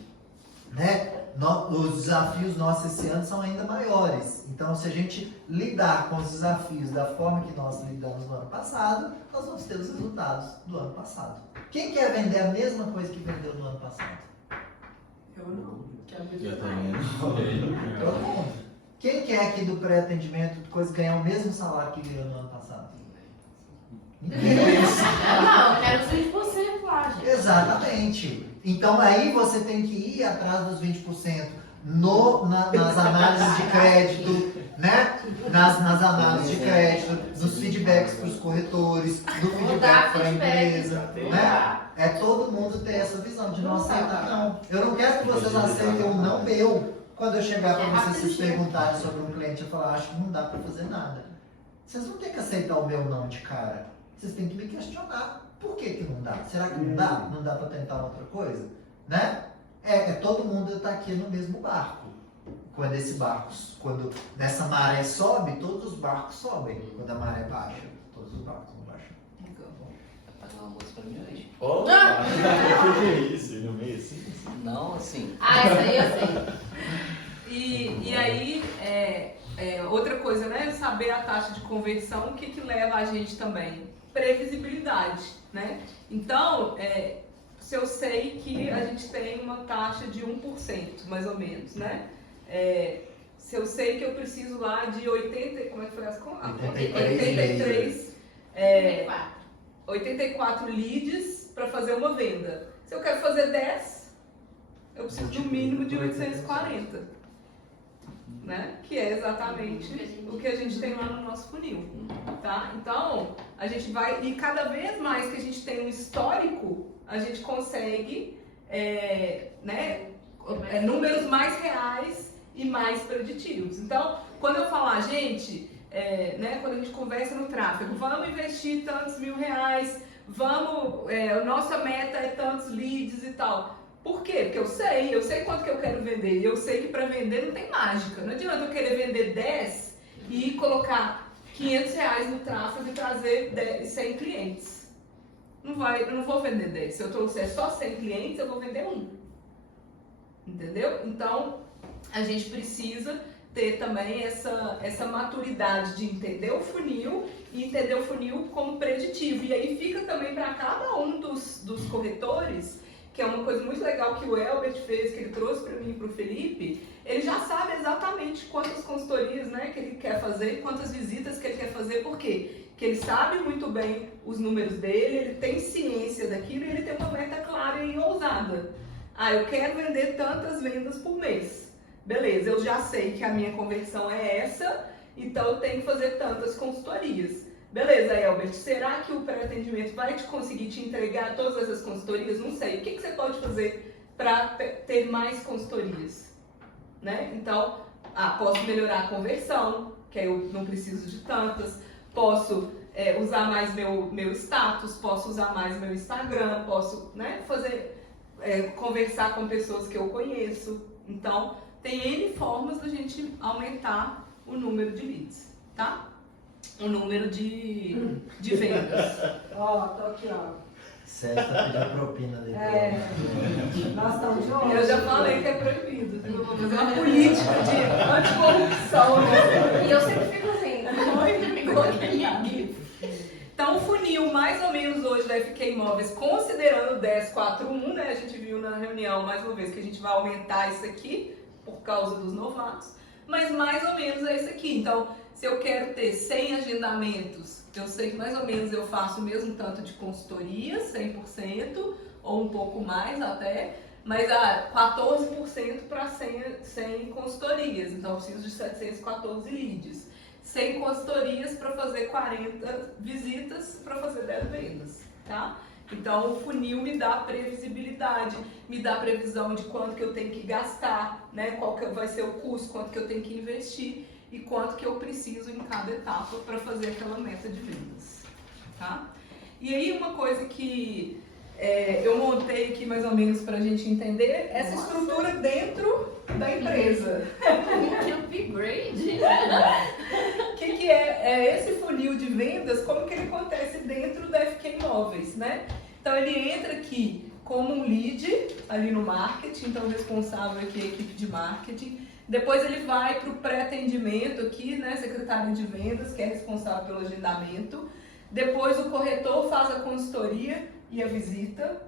né? Os desafios nossos esse ano são ainda maiores. Então, se a gente lidar com os desafios da forma que nós lidamos no ano passado, nós vamos ter os resultados do ano passado. Quem quer vender a mesma coisa que vendeu no ano passado? Eu não. Eu também não. Todo mundo. Quem quer aqui do pré-atendimento ganhar o mesmo salário que ganhou no ano passado? Ninguém. Não, eu quero os 20% lá, gente. Exatamente. Então aí você tem que ir atrás dos 20% nas análises de crédito, né? Nas análises de crédito, nos feedbacks para os corretores, do feedback para a empresa, né? É todo mundo ter essa visão de não aceitar não. Eu não quero que vocês aceitem um não meu quando eu chegar para vocês se perguntarem sobre um cliente e falar, acho que não dá para fazer nada. Vocês não têm que aceitar o meu não de cara. Vocês têm que me questionar. Por que não dá? Será que não dá? Não dá para tentar outra coisa? Né? Todo mundo está aqui no mesmo barco. Quando nessa maré sobe, todos os barcos sobem. Quando a maré baixa, todos os barcos vão baixar. Fazer uma moça pra mim hoje. Opa! O que é isso? No meio assim? Não, assim. Ah, essa aí eu sei. E aí, saber a taxa de conversão, o que leva a gente também? Previsibilidade, né? Então, se eu sei que a gente tem uma taxa de 1%, mais ou menos, né? Se eu sei que eu preciso lá de 80, como é que foi as contas? 84 leads para fazer uma venda. Se eu quero fazer 10, eu preciso de um mínimo de 840, né? Que é exatamente o que a gente tem lá no nosso funil, tá? Então, a gente vai, e cada vez mais que a gente tem um histórico, a gente consegue, números mais reais e mais preditivos. Então, quando eu falar, gente, quando a gente conversa no tráfego, vamos investir tantos R$1.000, a nossa meta é tantos leads e tal. Por quê? Porque eu sei quanto que eu quero vender, e eu sei que para vender não tem mágica. Não adianta eu querer vender 10 e colocar R$500 no tráfego e trazer 100 clientes. Eu não vou vender 10. Se eu trouxer só 100 clientes, eu vou vender 1. Entendeu? Então, a gente precisa ter também essa maturidade de entender o funil e entender o funil como preditivo. E aí fica também para cada um dos corretores, que é uma coisa muito legal que o Elbert fez, que ele trouxe para mim e para o Felipe, ele já sabe exatamente quantas consultorias, né, que ele quer fazer, quantas visitas que ele quer fazer, por quê? Porque ele sabe muito bem os números dele, ele tem ciência daquilo e ele tem uma meta clara e ousada. Eu quero vender tantas vendas por mês. Beleza, eu já sei que a minha conversão é essa, então eu tenho que fazer tantas consultorias. Beleza, Elbert, será que o pré-atendimento vai conseguir te entregar todas essas consultorias? Não sei. O que você pode fazer para ter mais consultorias? Né? Então, posso melhorar a conversão, que aí eu não preciso de tantas. Posso usar mais meu status, posso usar mais meu Instagram, posso, né, conversar com pessoas que eu conheço. Então, tem N formas da gente aumentar o número de leads, tá? O número de vendas. Tô aqui, Sérgio tá pedindo propina dele. Nós estamos de olho. Eu já falei que é proibido. Eu vou fazer uma política de anticorrupção, né? E eu sempre fico assim, Então, o funil, mais ou menos hoje da FK Imóveis, considerando 10-4-1, né? A gente viu na reunião, mais uma vez, que a gente vai aumentar isso aqui, por causa dos novatos, mas mais ou menos é isso aqui. Então, se eu quero ter 100 agendamentos, eu sei que mais ou menos eu faço o mesmo tanto de consultoria, 100%, ou um pouco mais até, mas 14% para 100 consultorias. Então, eu preciso de 714 leads. 100 consultorias para fazer 40 visitas para fazer 10 vendas, tá? Então, o funil me dá previsibilidade, me dá previsão de quanto que eu tenho que gastar, né? Qual que vai ser o custo, quanto que eu tenho que investir e quanto que eu preciso em cada etapa para fazer aquela meta de vendas, tá? E aí, uma coisa que eu montei aqui mais ou menos para a gente entender, essa estrutura dentro da empresa. Upgrade. O que é esse funil de vendas, como que ele acontece dentro da FK Imóveis, né? Então, ele entra aqui como um lead, ali no marketing, então o responsável aqui é a equipe de marketing. Depois ele vai para o pré-atendimento aqui, né, secretário de vendas, que é responsável pelo agendamento. Depois o corretor faz a consultoria e a visita.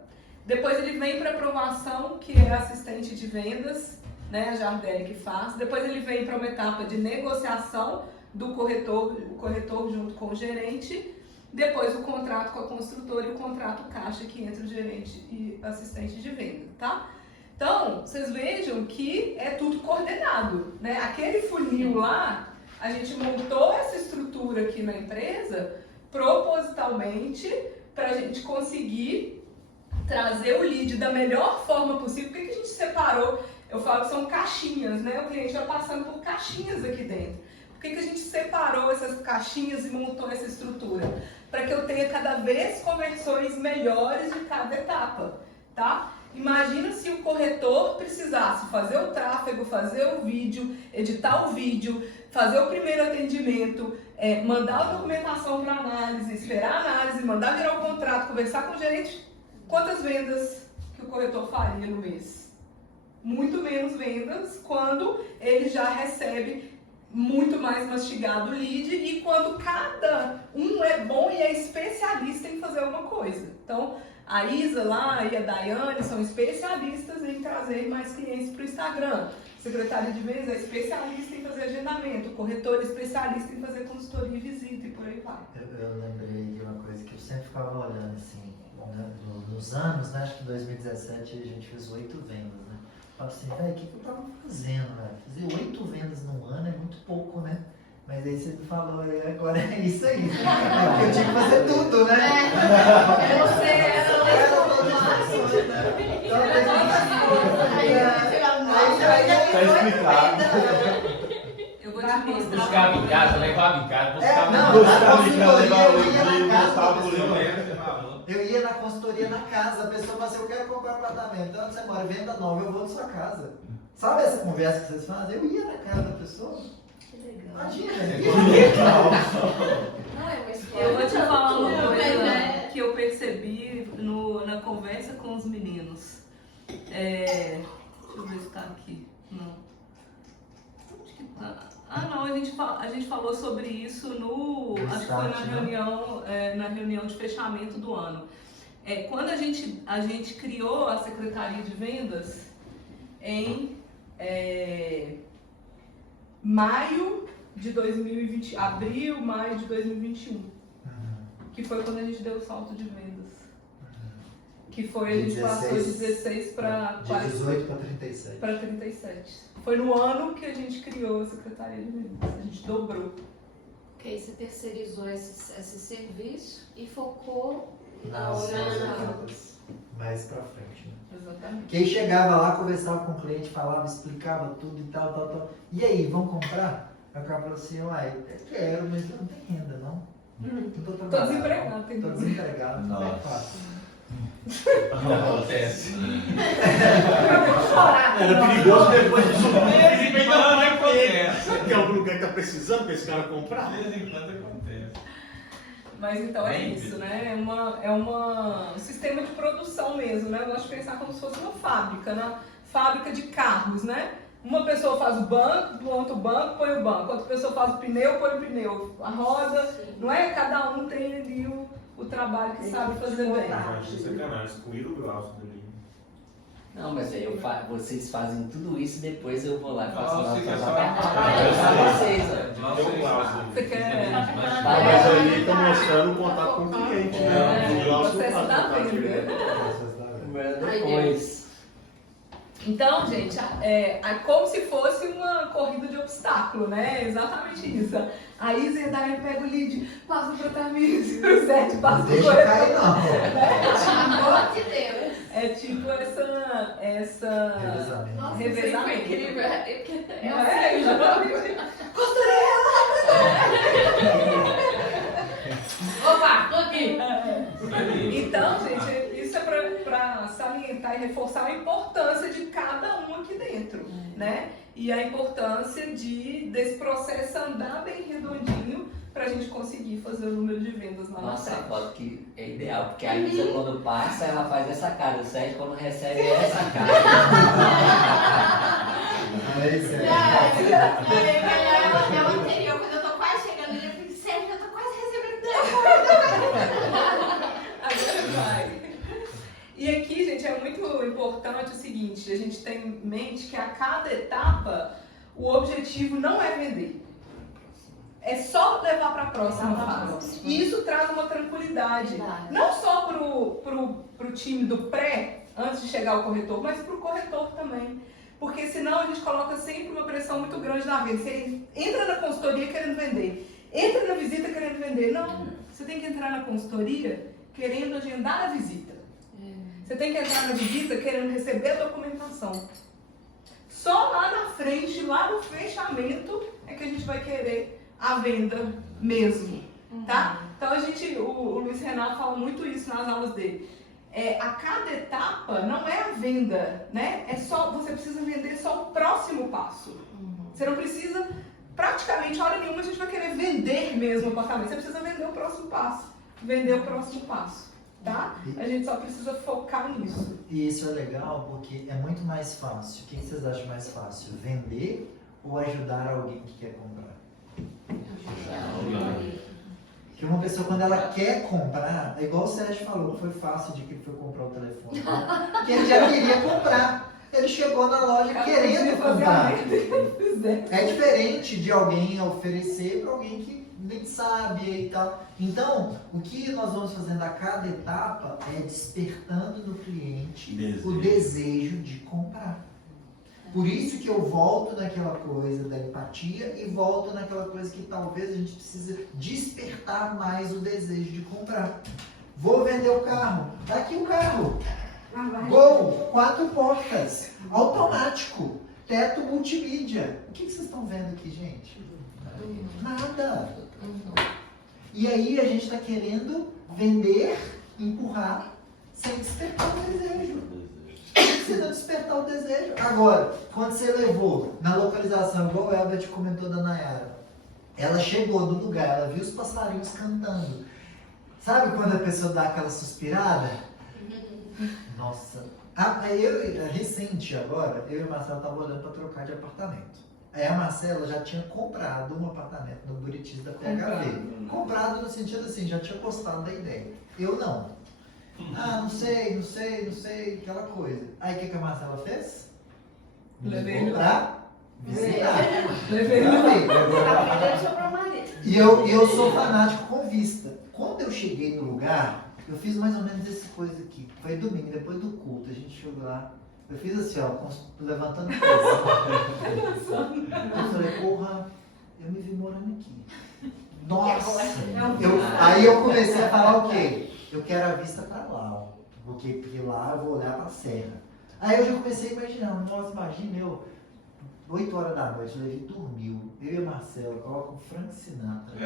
Depois ele vem para aprovação, que é assistente de vendas, né, a Jardelle que faz. Depois ele vem para uma etapa de negociação do corretor, o corretor junto com o gerente. Depois o contrato com a construtora e o contrato caixa, que entra o gerente e assistente de venda, tá? Então, vocês vejam que é tudo coordenado, né? Aquele funil lá, a gente montou essa estrutura aqui na empresa propositalmente para a gente conseguir trazer o lead da melhor forma possível. Por que a gente separou? Eu falo que são caixinhas, né? O cliente vai passando por caixinhas aqui dentro. Por que a gente separou essas caixinhas e montou essa estrutura? Para que eu tenha cada vez conversões melhores de cada etapa, tá? Imagina se o corretor precisasse fazer o tráfego, fazer o vídeo, editar o vídeo, fazer o primeiro atendimento, mandar a documentação para análise, esperar a análise, mandar virar o contrato, conversar com o gerente. Quantas vendas que o corretor faria no mês? Muito menos vendas quando ele já recebe muito mais mastigado o lead e quando cada um é bom e é especialista em fazer alguma coisa. Então, a Isa lá e a Daiane são especialistas em trazer mais clientes para o Instagram. Secretária de vendas é especialista em fazer agendamento, corretor é especialista em fazer consultoria e visita e por aí vai. Eu lembrei de uma coisa que eu sempre ficava olhando assim, né, nos anos, né, acho que em 2017 a gente fez 8 vendas, né? Eu falava assim, velho, o que eu tava fazendo, velho? Fazer 8 vendas num ano é muito pouco, né? Mas aí você me falou, agora é isso aí. É porque eu tinha que fazer tudo, né? Você era Tá explicado. Eu vou te mostrar. Buscava em casa, levava em casa, buscava não, em na casa. consultoria eu ia na consultoria na casa, a pessoa fala assim, eu quero comprar um apartamento, onde você mora? Venda nova, eu vou na sua casa. Sabe essa conversa que vocês fazem? Eu ia na casa da pessoa. Que legal. Imagina, Não é uma história. Eu vou te falar uma Não, coisa é. que eu percebi na conversa com os meninos. Deixa eu ver se tá aqui. Não. Onde que tá? Ah, não, a gente falou sobre isso acho que foi na reunião de fechamento do ano. Quando a gente criou a Secretaria de Vendas em maio de 2020, abril, maio de 2021, que foi quando a gente deu o salto de vendas. Que foi, a gente passou de 16 para... De 18 para 37. Para 37. Foi no ano que a gente criou a Secretaria de Vendas. A gente dobrou. Ok, você terceirizou esse serviço e focou Nas etapas mais pra frente, né? Exatamente. Quem chegava lá, conversava com o cliente, falava, explicava tudo e tal. E aí, vamos comprar? Aí o cara falou assim, uai, eu quero, mas eu não tenho renda, não. Não tô trabalhando. Tô desempregado, tem Tô desempregado, não é fácil. Acontece. Era perigoso depois de subir. De vez em quando acontece. Tem algum lugar que tá precisando pra esse cara comprar? De vez em quando acontece. Mas então é isso, né? É um sistema de produção mesmo, né? Eu gosto de pensar como se fosse uma fábrica, né? Fábrica de carros, né? Uma pessoa faz o banco, monta o banco, põe o banco. Outra pessoa faz o pneu, põe o pneu. A roda, não é? Cada um tem ali o trabalho que sabe fazer bem. Eu achei sacanagem, excluíram o Glaucio dali. Não, mas aí vocês fazem tudo isso e depois eu vou lá e faço Nossa, lá você quer pra só- vocês, ó. Nossa, Tem o Glaucio Você ali. quer... Mas aí tá mostrando o contato com o cliente, né? O Glaucio Você não se faz dá contato bem, direto. Depois. Então, gente, é como se fosse uma corrida de obstáculo, né? Exatamente isso. A Isa e a Daiane pega o lead, passa para o Tamires, o Sete passa para o Deixa cair, não. É tipo essa Revezamento. Nossa, revezamento. isso foi incrível. Não é? Exatamente. Opa, tô aqui. Então, gente, isso é para salientar e reforçar a importância de cada um aqui dentro, né? E a importância desse processo andar bem redondinho para a gente conseguir fazer o número de vendas lá na Nossa, a frente. foto que é ideal, porque a Isa quando passa, ela faz essa cara, o Sérgio quando recebe é essa cara. Mas Ela anterior, quando eu tô quase chegando, eu falei, Sérgio, eu tô quase recebendo. Agora vai. E aqui, gente, é muito importante o seguinte, a gente tem em mente que a cada etapa o objetivo não é vender. É só levar para a próxima fase. E isso traz uma tranquilidade. Não só pro time do pré, antes de chegar ao corretor, mas pro corretor também. Porque senão a gente coloca sempre uma pressão muito grande na venda. Você entra na consultoria querendo vender, entra na visita querendo vender. Não, você tem que entrar na consultoria querendo agendar a visita. Você tem que entrar na visita querendo receber a documentação. Só lá na frente, lá no fechamento, é que a gente vai querer a venda mesmo, tá? Então o Luiz Renato fala muito isso nas aulas dele. A cada etapa não é a venda, né? Você precisa vender só o próximo passo. Você não precisa, praticamente, hora nenhuma a gente vai querer vender mesmo o apartamento. Você precisa vender o próximo passo. Vender o próximo passo, tá? A gente só precisa focar nisso. E isso é legal porque é muito mais fácil. O que vocês acham mais fácil? Vender ou ajudar alguém que quer comprar? Porque uma pessoa, quando ela quer comprar, é igual o Sérgio falou, que foi fácil de que ele foi comprar o telefone. Porque ele já queria comprar. Ele chegou na loja querendo comprar. É diferente de alguém oferecer para alguém que nem sabe e tal. Então, o que nós vamos fazendo a cada etapa é despertando no cliente o desejo de comprar. Por isso que eu volto naquela coisa da empatia e volto naquela coisa que talvez a gente precisa despertar mais o desejo de comprar. Vou vender o carro. Tá aqui o carro. Gol, 4 portas, automático, teto multimídia. O que vocês estão vendo aqui, gente? Nada. E aí a gente está querendo vender, empurrar, sem despertar o desejo. Precisa despertar o desejo. Agora, quando você levou na localização, igual o Elbert comentou da Nayara, ela chegou no lugar, ela viu os passarinhos cantando. Sabe quando a pessoa dá aquela suspirada? Nossa. Recente agora, eu e a Marcela estavam olhando para trocar de apartamento. Aí a Marcela já tinha comprado um apartamento no Buritis da PHV. Comprado no sentido assim, já tinha gostado da ideia. Eu não. Não sei, aquela coisa. Aí o que a Marcela fez? Levei pra visitar. Levei E eu sou fanático com vista. Quando eu cheguei no lugar, eu fiz mais ou menos essa coisa aqui. Foi domingo, depois do culto, a gente chegou lá. Eu fiz assim, ó, levantando o peso. Eu falei, porra, eu me vi morando aqui. Nossa! Aí eu comecei a falar o quê? Eu quero a vista pra lá, ó. Porque lá eu vou olhar pra serra. Aí eu já comecei a imaginar, nossa, imagina eu, 8 horas da noite, o Levi dormiu. Eu e a Marcela colocam Frank Sinatra.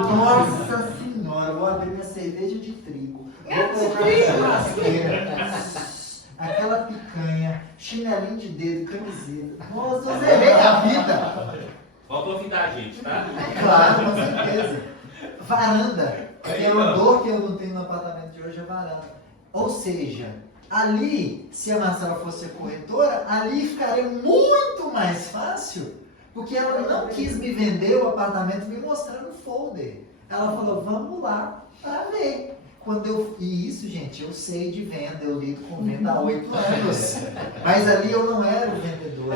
Nossa senhora, vou abrir minha cerveja de trigo. Vou colocar na churrasqueira. Aquela picanha, chinelinho de dedo, camiseta. Nossa, eu zerei a vida. Pode convidar a gente, tá? Claro, com certeza. Varanda. Porque a dor que eu não tenho no apartamento de hoje é varanda. Ou seja, ali, se a Marcela fosse a corretora, ali ficaria muito mais fácil, porque ela não quis me vender o apartamento me mostrando o folder. Ela falou, vamos lá para ver. E isso, gente, eu sei de venda, eu lido com venda há 8 anos. Mas ali eu não era o vendedor,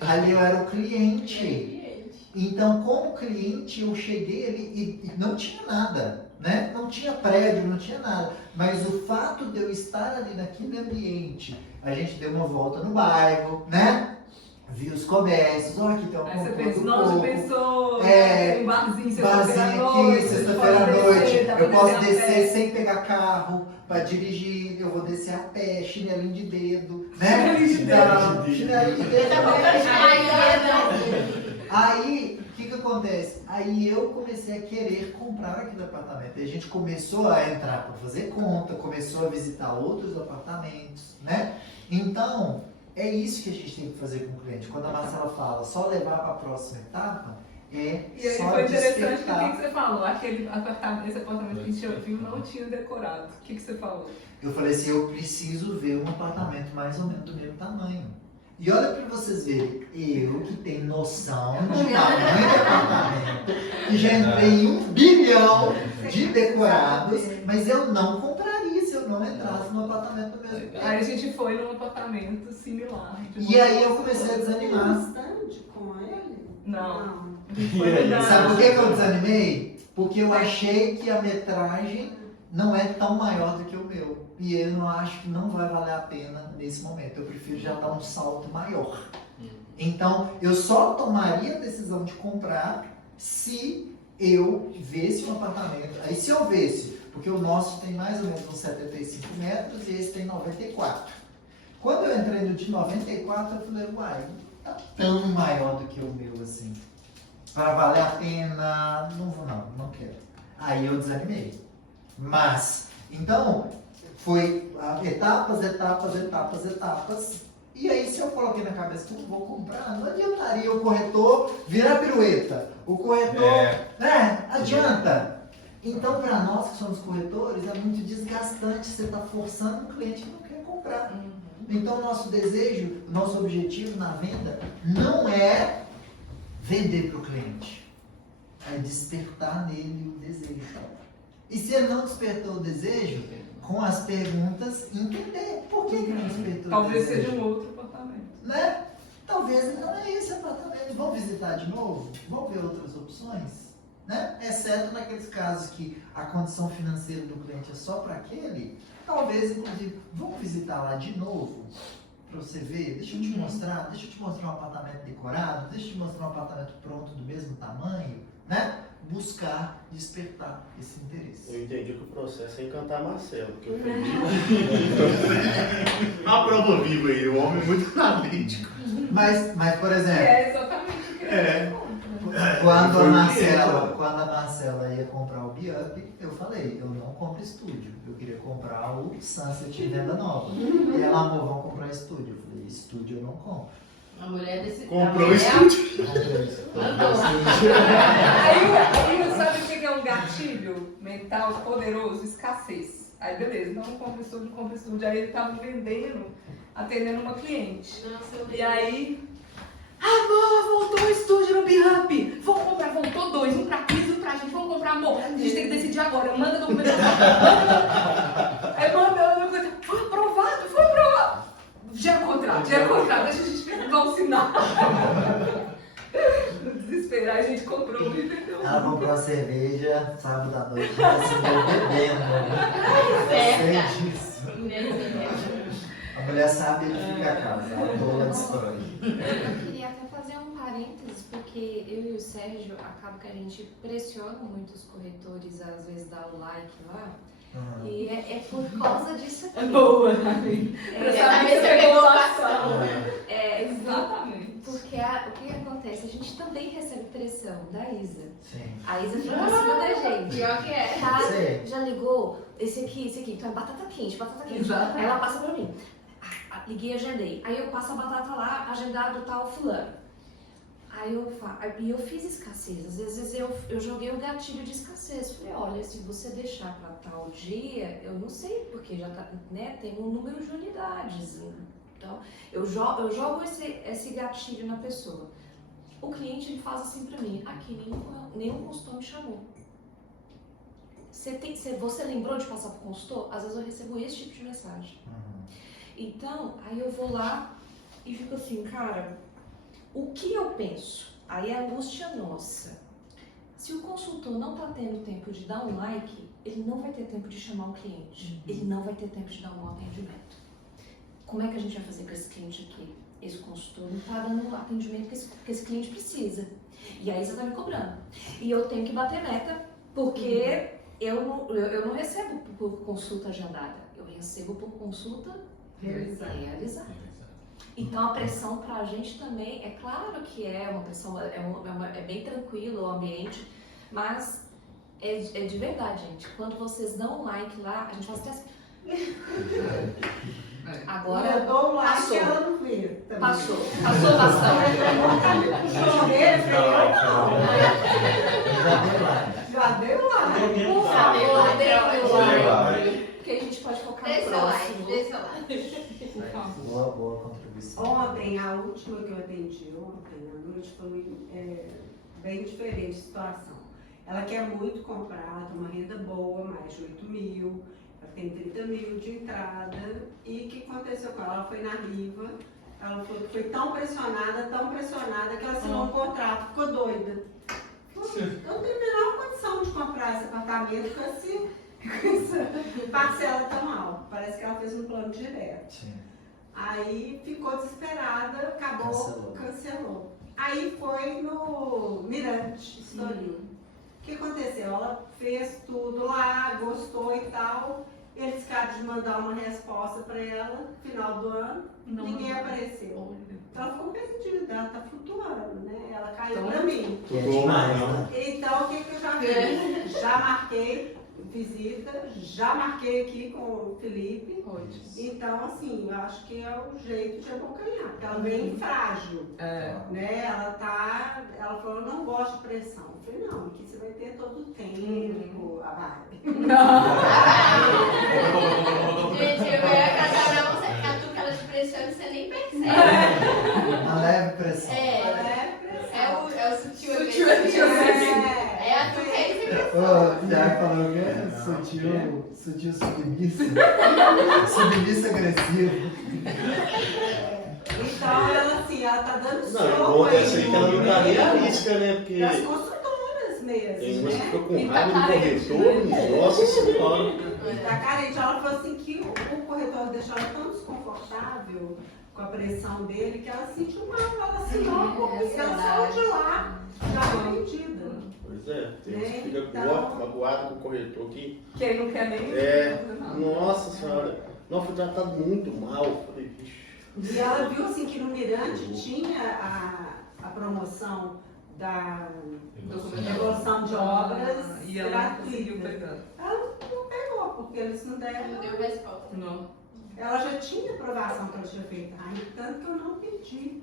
ali eu era o cliente. Então, como cliente, eu cheguei ali e não tinha nada, né? Não tinha prédio, não tinha nada. Mas o fato de eu estar ali naquele ambiente, a gente deu uma volta no bairro, né? Vi os comércios, olha aqui tem uma você compra pensa, do nossa, corpo. pensou, É, um barzinho aqui, sexta-feira à noite, eu posso descer pé. sem pegar carro para dirigir, eu vou descer a pé, chinelinho de dedo, né? Chinelinho de dedo. Aí, o que acontece? Aí eu comecei a querer comprar aquele apartamento. Aí a gente começou a entrar para fazer conta, começou a visitar outros apartamentos, né? Então, é isso que a gente tem que fazer com o cliente. Quando a Marcela fala só levar para a próxima etapa, E aí só foi interessante despertar. o que você falou. Esse apartamento que a gente viu não tinha decorado. O que você falou? Eu falei assim, eu preciso ver um apartamento mais ou menos do mesmo tamanho. E olha para vocês verem, eu que tenho noção de tamanho de apartamento, que já entrei em 1 bilhão de decorados, mas eu não compraria se eu não entrasse no apartamento do mesmo. Aí a gente foi num apartamento similar. E aí eu comecei a desanimar. Bastante com ele? Não. Sabe por que eu desanimei? Porque eu achei que a metragem não é tão maior do que o meu. E eu não acho que não vai valer a pena nesse momento. Eu prefiro já dar um salto maior. Então, eu só tomaria a decisão de comprar se eu visse um apartamento. Aí se eu visse, porque o nosso tem mais ou menos uns 75 metros e esse tem 94. Quando eu entrei no de 94, eu falei, uai, não tá tão maior do que o meu assim. Para valer a pena, não vou não quero. Aí eu desanimei. Mas, então, foi etapas. E aí, se eu coloquei na cabeça que eu não vou comprar, não adiantaria o corretor virar pirueta. O corretor, adianta. Então, para nós que somos corretores, é muito desgastante você estar forçando um cliente que não quer comprar. Então, nosso desejo, nosso objetivo na venda não é vender para o cliente, é despertar nele o desejo. E se ele não despertou o desejo, com as perguntas, entender por que ele não despertou Talvez o desejo. seja um outro apartamento. Né? Talvez não é esse apartamento. Vamos visitar de novo? Vamos ver outras opções? Né? Exceto naqueles casos que a condição financeira do cliente é só para aquele, talvez, inclusive, vamos visitar lá de novo para você ver? Deixa eu te mostrar, um apartamento decorado, deixa eu te mostrar um apartamento pronto do mesmo tamanho, né? Buscar despertar esse interesse. Eu entendi que o processo é encantar Marcelo, porque eu fui uma prova viva aí, o homem muito analítico. Mas, por exemplo, É exatamente o que ele quando a Marcela ia comprar o Biup, eu falei, eu não compro estúdio, eu queria comprar o Sunset em venda nova. E ela, amor, vamos comprar estúdio. Eu falei, estúdio eu não compro. A mulher desse. Comprou o estúdio. Aí sabe o que é um gatilho mental poderoso? Escassez. Aí beleza, não compra estúdio. Aí ele tava vendendo, atendendo uma cliente. Nossa, E aí, amor, voltou o estúdio no Biup. Vamos comprar, voltou 2, um pra Cris e um pra gente. Vamos comprar, amor. A gente tem que decidir agora. Manda documento. Aí manda, foi aprovado. Gera contrato. Deixa a gente pegar um sinal. No desespero, aí a gente comprou e vendeu. Ela comprou a cerveja, sábado à noite, ela se deu bebendo. Sei disso. A mulher sabe edificar a casa, a boa destrói. Eu queria até fazer um parênteses, porque eu e o Sérgio acaba que a gente pressiona muito os corretores, às vezes dá o like lá. E é por causa disso aqui. É boa, amiga. Você pegou bastante. Exatamente. Porque o que acontece? A gente também recebe pressão da Isa. Sim. A Isa fica em cima da gente. Pior que é. Tá, Sim. já ligou? Esse aqui. Então é batata quente. Exato. Aí ela passa pra mim. Liguei e agendei. Aí eu passo a batata lá, agendado tal fulano. Aí eu fiz escassez. Às vezes eu joguei o gatilho de escassez. Falei, olha, se você deixar para tal dia, eu não sei, porque já tá, né, tem um número de unidades. Então, eu jogo esse gatilho na pessoa. O cliente ele faz assim para mim, aqui nenhum consultor me chamou. Você lembrou de passar pro consultor? Às vezes eu recebo esse tipo de mensagem. Então, aí eu vou lá e fico assim, cara, o que eu penso? Aí é a angústia nossa. Se o consultor não está tendo tempo de dar um like, ele não vai ter tempo de chamar o cliente. Ele não vai ter tempo de dar um bom atendimento. Como é que a gente vai fazer com esse cliente aqui? Esse consultor não está dando o atendimento que esse cliente precisa. E aí você está me cobrando. E eu tenho que bater meta, porque eu não recebo por consulta agendada. Eu recebo por consulta realizada. Então a pressão para a gente também, é claro que é uma pressão, é bem tranquilo o ambiente, mas é de verdade, gente. Quando vocês dão um like lá, a gente faz até assim. Agora eu dou um like passou. e ela não vê. Passou bastante. Chorei, já deu like. Por favor, dê o like. Porque a gente pode focar no próximo. Deixa o like. Boa contribuição. Ontem, a última que eu atendi ontem à noite foi bem diferente a situação. Ela quer muito comprar, tem uma renda boa, mais de 8 mil, ela tem 30 mil de entrada. E o que aconteceu com ela? Ela foi na Riva, ela falou que foi tão pressionada que ela assinou um contrato, ficou doida. Eu não tenho a menor condição de comprar esse apartamento com essa parcela tão alta. Parece que ela fez um plano direto. Sim. Aí ficou desesperada, acabou, cancelou. Aí foi no Mirante, Estoril. O que aconteceu? Ela fez tudo lá, gostou e tal. Eles ficaram de mandar uma resposta para ela no final do ano, ninguém apareceu. Então ela ficou perdida, ela tá flutuando, né? Ela caiu pra mim. Então o que eu já fiz? Já marquei visita, já marquei aqui com o Felipe. Então, assim, eu acho que é o jeito de abocanhar, porque ela vem frágil. Né? Ela falou, eu não gosto de pressão. Eu falei, não, aqui você vai ter todo o tempo. Gente, eu ia casar, não, você catuca ela de pressão. Uma leve pressão. É o sutil Sutil agressivo. agressivo. É a do que O Thiago falou que é sutil submissa. Submissa agressivo. Então ela assim, ela tá dando Não, soco bom dessa aí que ela não tá nem no arrisca, né? Porque das construtoras mesmo, tem umas que né? ficam com Quem tá raiva do carente, corretor, né? nossa senhora. Tá carente. Ela falou assim que o corretor deixou ela tão desconfortável com a pressão dele que ela sentiu mal. Ela assinou porque ela saiu de lá já vendida. Pois é, tem uns que ficam Então- magoados com o corretor que. Quem não quer nem. É, nossa senhora. Não, foi tratado muito mal. Falei, bicho. E ela viu assim que no Mirante tinha a promoção da devolução de obras E ela não conseguiu gratuita. pegar. Ela não pegou, porque eles não deram. Não deu resposta. Não. Ela já tinha aprovação que ela tinha feito, tanto que eu não pedi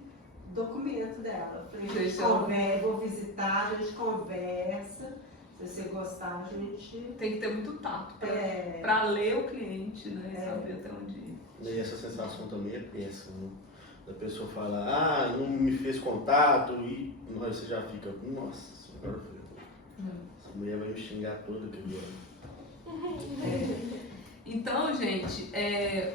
documento dela. Eu falei, a gente conversa, vou visitar, a gente conversa. Se você gostar, a gente. Tem que ter muito tato É. pra ler o cliente, né? E saber até onde ir. E essa sensação também é péssima. Né? Da pessoa falar, ah, não me fez contato, e você já fica, nossa senhora, essa mulher vai me xingar toda que Então, gente,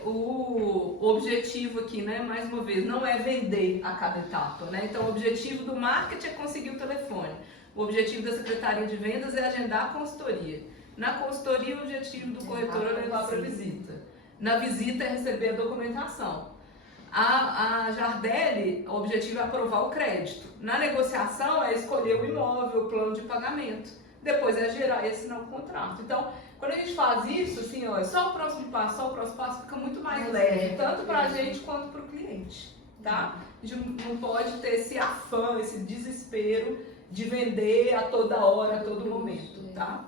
o objetivo aqui, né, mais uma vez, não é vender a cada etapa, né? Então, o objetivo do marketing é conseguir o telefone. O objetivo da Secretaria de Vendas é agendar a consultoria. Na consultoria, o objetivo do corretor é levar para a visita. Na visita é receber a documentação. A Jardelli, o objetivo é aprovar o crédito. Na negociação é escolher o imóvel, o plano de pagamento. Depois é gerar e assinar o contrato. Então, quando a gente faz isso, assim, ó, só o próximo passo, fica muito mais leve, tanto para a gente quanto para o cliente, tá? A gente não pode ter esse afã, esse desespero de vender a toda hora, a todo momento, tá?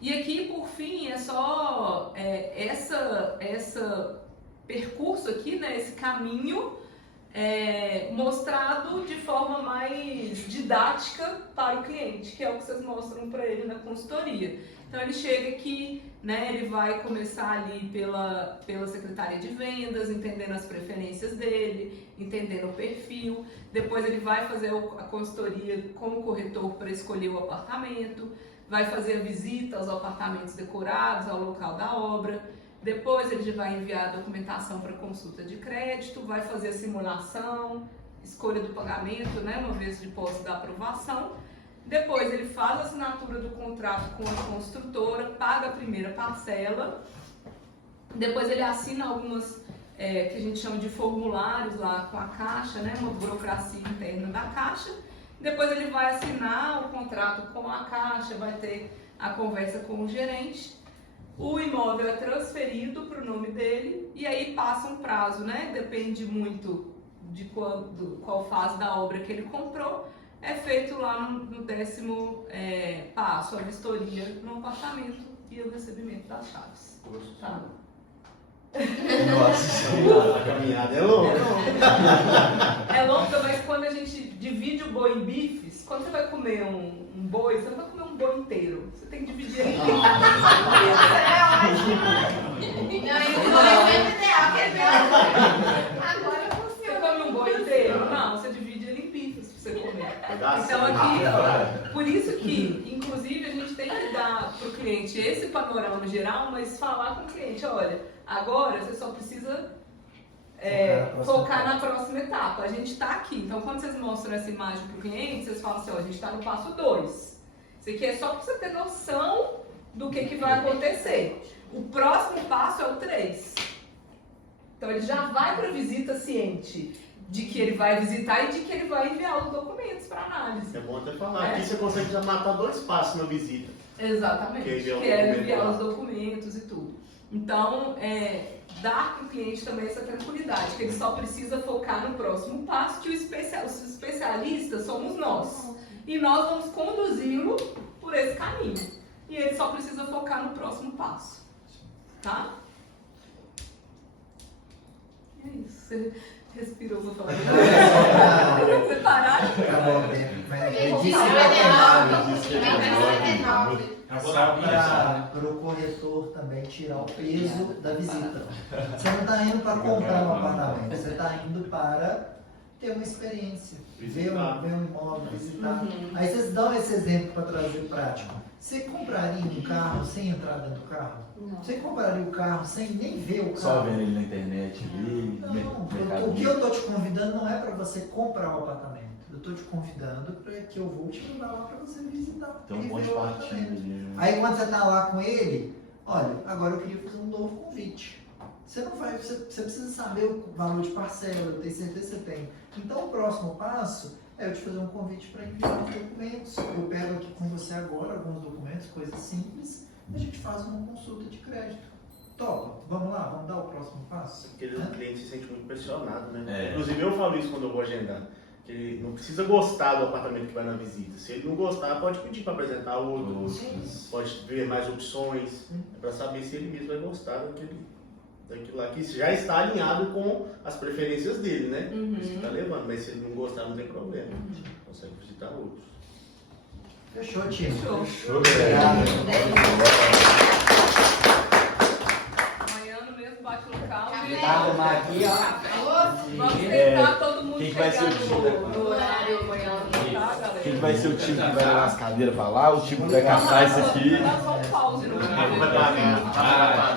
E aqui, por fim, é só essa percurso aqui, né, esse caminho mostrado de forma mais didática para o cliente, que é o que vocês mostram para ele na consultoria. Então ele chega aqui, né, ele vai começar ali pela secretária de vendas, entendendo as preferências dele, entendendo o perfil. Depois ele vai fazer a consultoria com o corretor para escolher o apartamento, vai fazer a visita aos apartamentos decorados, ao local da obra. Depois ele já vai enviar a documentação para consulta de crédito, vai fazer a simulação, escolha do pagamento, né, uma vez de posse da aprovação. Depois ele faz a assinatura do contrato com a construtora, paga a primeira parcela. Depois ele assina algumas que a gente chama de formulários lá com a Caixa, né, uma burocracia interna da Caixa. Depois ele vai assinar o contrato com a Caixa, vai ter a conversa com o gerente. O imóvel é transferido para o nome dele e aí passa um prazo, né? Depende muito de qual fase da obra que ele comprou. É feito lá no 10º passo, a vistoria no apartamento e o recebimento das chaves. Tá? Nossa senhora, a caminhada é longa. É longa, mas quando a gente divide o boi em bifes, quando você vai comer um boi, você não vai comer um boi inteiro. Você tem que dividir ele inteiro. Agora você come um boi inteiro? Não, você divide ele em bifes pra você comer. Então aqui, por isso que, inclusive, a gente tem que dar pro cliente esse panorama geral, mas falar com o cliente, olha, agora você só precisa focar na próxima etapa. A gente está aqui. Então, quando vocês mostram essa imagem para o cliente, vocês falam assim, ó, a gente está no passo 2. Isso aqui é só para você ter noção do que vai acontecer. O próximo passo é o 3. Então, ele já vai para a visita ciente de que ele vai visitar e de que ele vai enviar os documentos para análise. É bom até falar. Aqui você consegue já matar 2 passos na visita. Exatamente. Que é enviar os documentos e tudo. Então, dar para o cliente também essa tranquilidade, que ele só precisa focar no próximo passo, que os especialistas somos nós. E nós vamos conduzi-lo por esse caminho. E ele só precisa focar no próximo passo. Tá? É isso. Você respirou, vou falar. Você parar? Acabou bem. Só para o corretor também tirar o peso da visita. Você não está indo para comprar um apartamento, você está indo para ter uma experiência, ver um imóvel, visitar. Aí vocês dão esse exemplo para trazer prático. Você compraria um carro sem entrar dentro do carro? Não. Você compraria o carro sem nem ver o carro? Só vendo ele na internet ali. Não, o que eu estou te convidando não é para você comprar o apartamento. Eu estou te convidando para que eu vou te levar lá para você visitar. Tem um monte de partida. Aí quando você está lá com ele, olha, agora eu queria fazer um novo convite. Você não vai, você precisa saber o valor de parcela, eu tenho certeza que você tem. Então o próximo passo é eu te fazer um convite para enviar os documentos. Eu pego aqui com você agora alguns documentos, coisas simples, e a gente faz uma consulta de crédito. Topa, vamos lá, vamos dar o próximo passo? Porque o cliente se sente muito pressionado, né? É. Inclusive eu falo isso quando eu vou agendar. Que ele não precisa gostar do apartamento que vai na visita. Se ele não gostar, pode pedir para apresentar outro, pode ver mais opções, para saber se ele mesmo vai gostar daquilo lá, que já está alinhado com as preferências dele, né? Você está levando, mas se ele não gostar, não tem problema. Consegue visitar outros. Fechou, time. Fechou. Obrigado. Amanhã no mesmo bate-local. Tá arrumar aqui, ó. Vamos tentar todo mundo Quem que vai ser o chegar time? no horário amanhã, tá, galera? Quem vai ser o time que vai levar as cadeiras pra lá, o time que vai caçar isso aqui. Dá só um pause no vídeo. Vai pagar.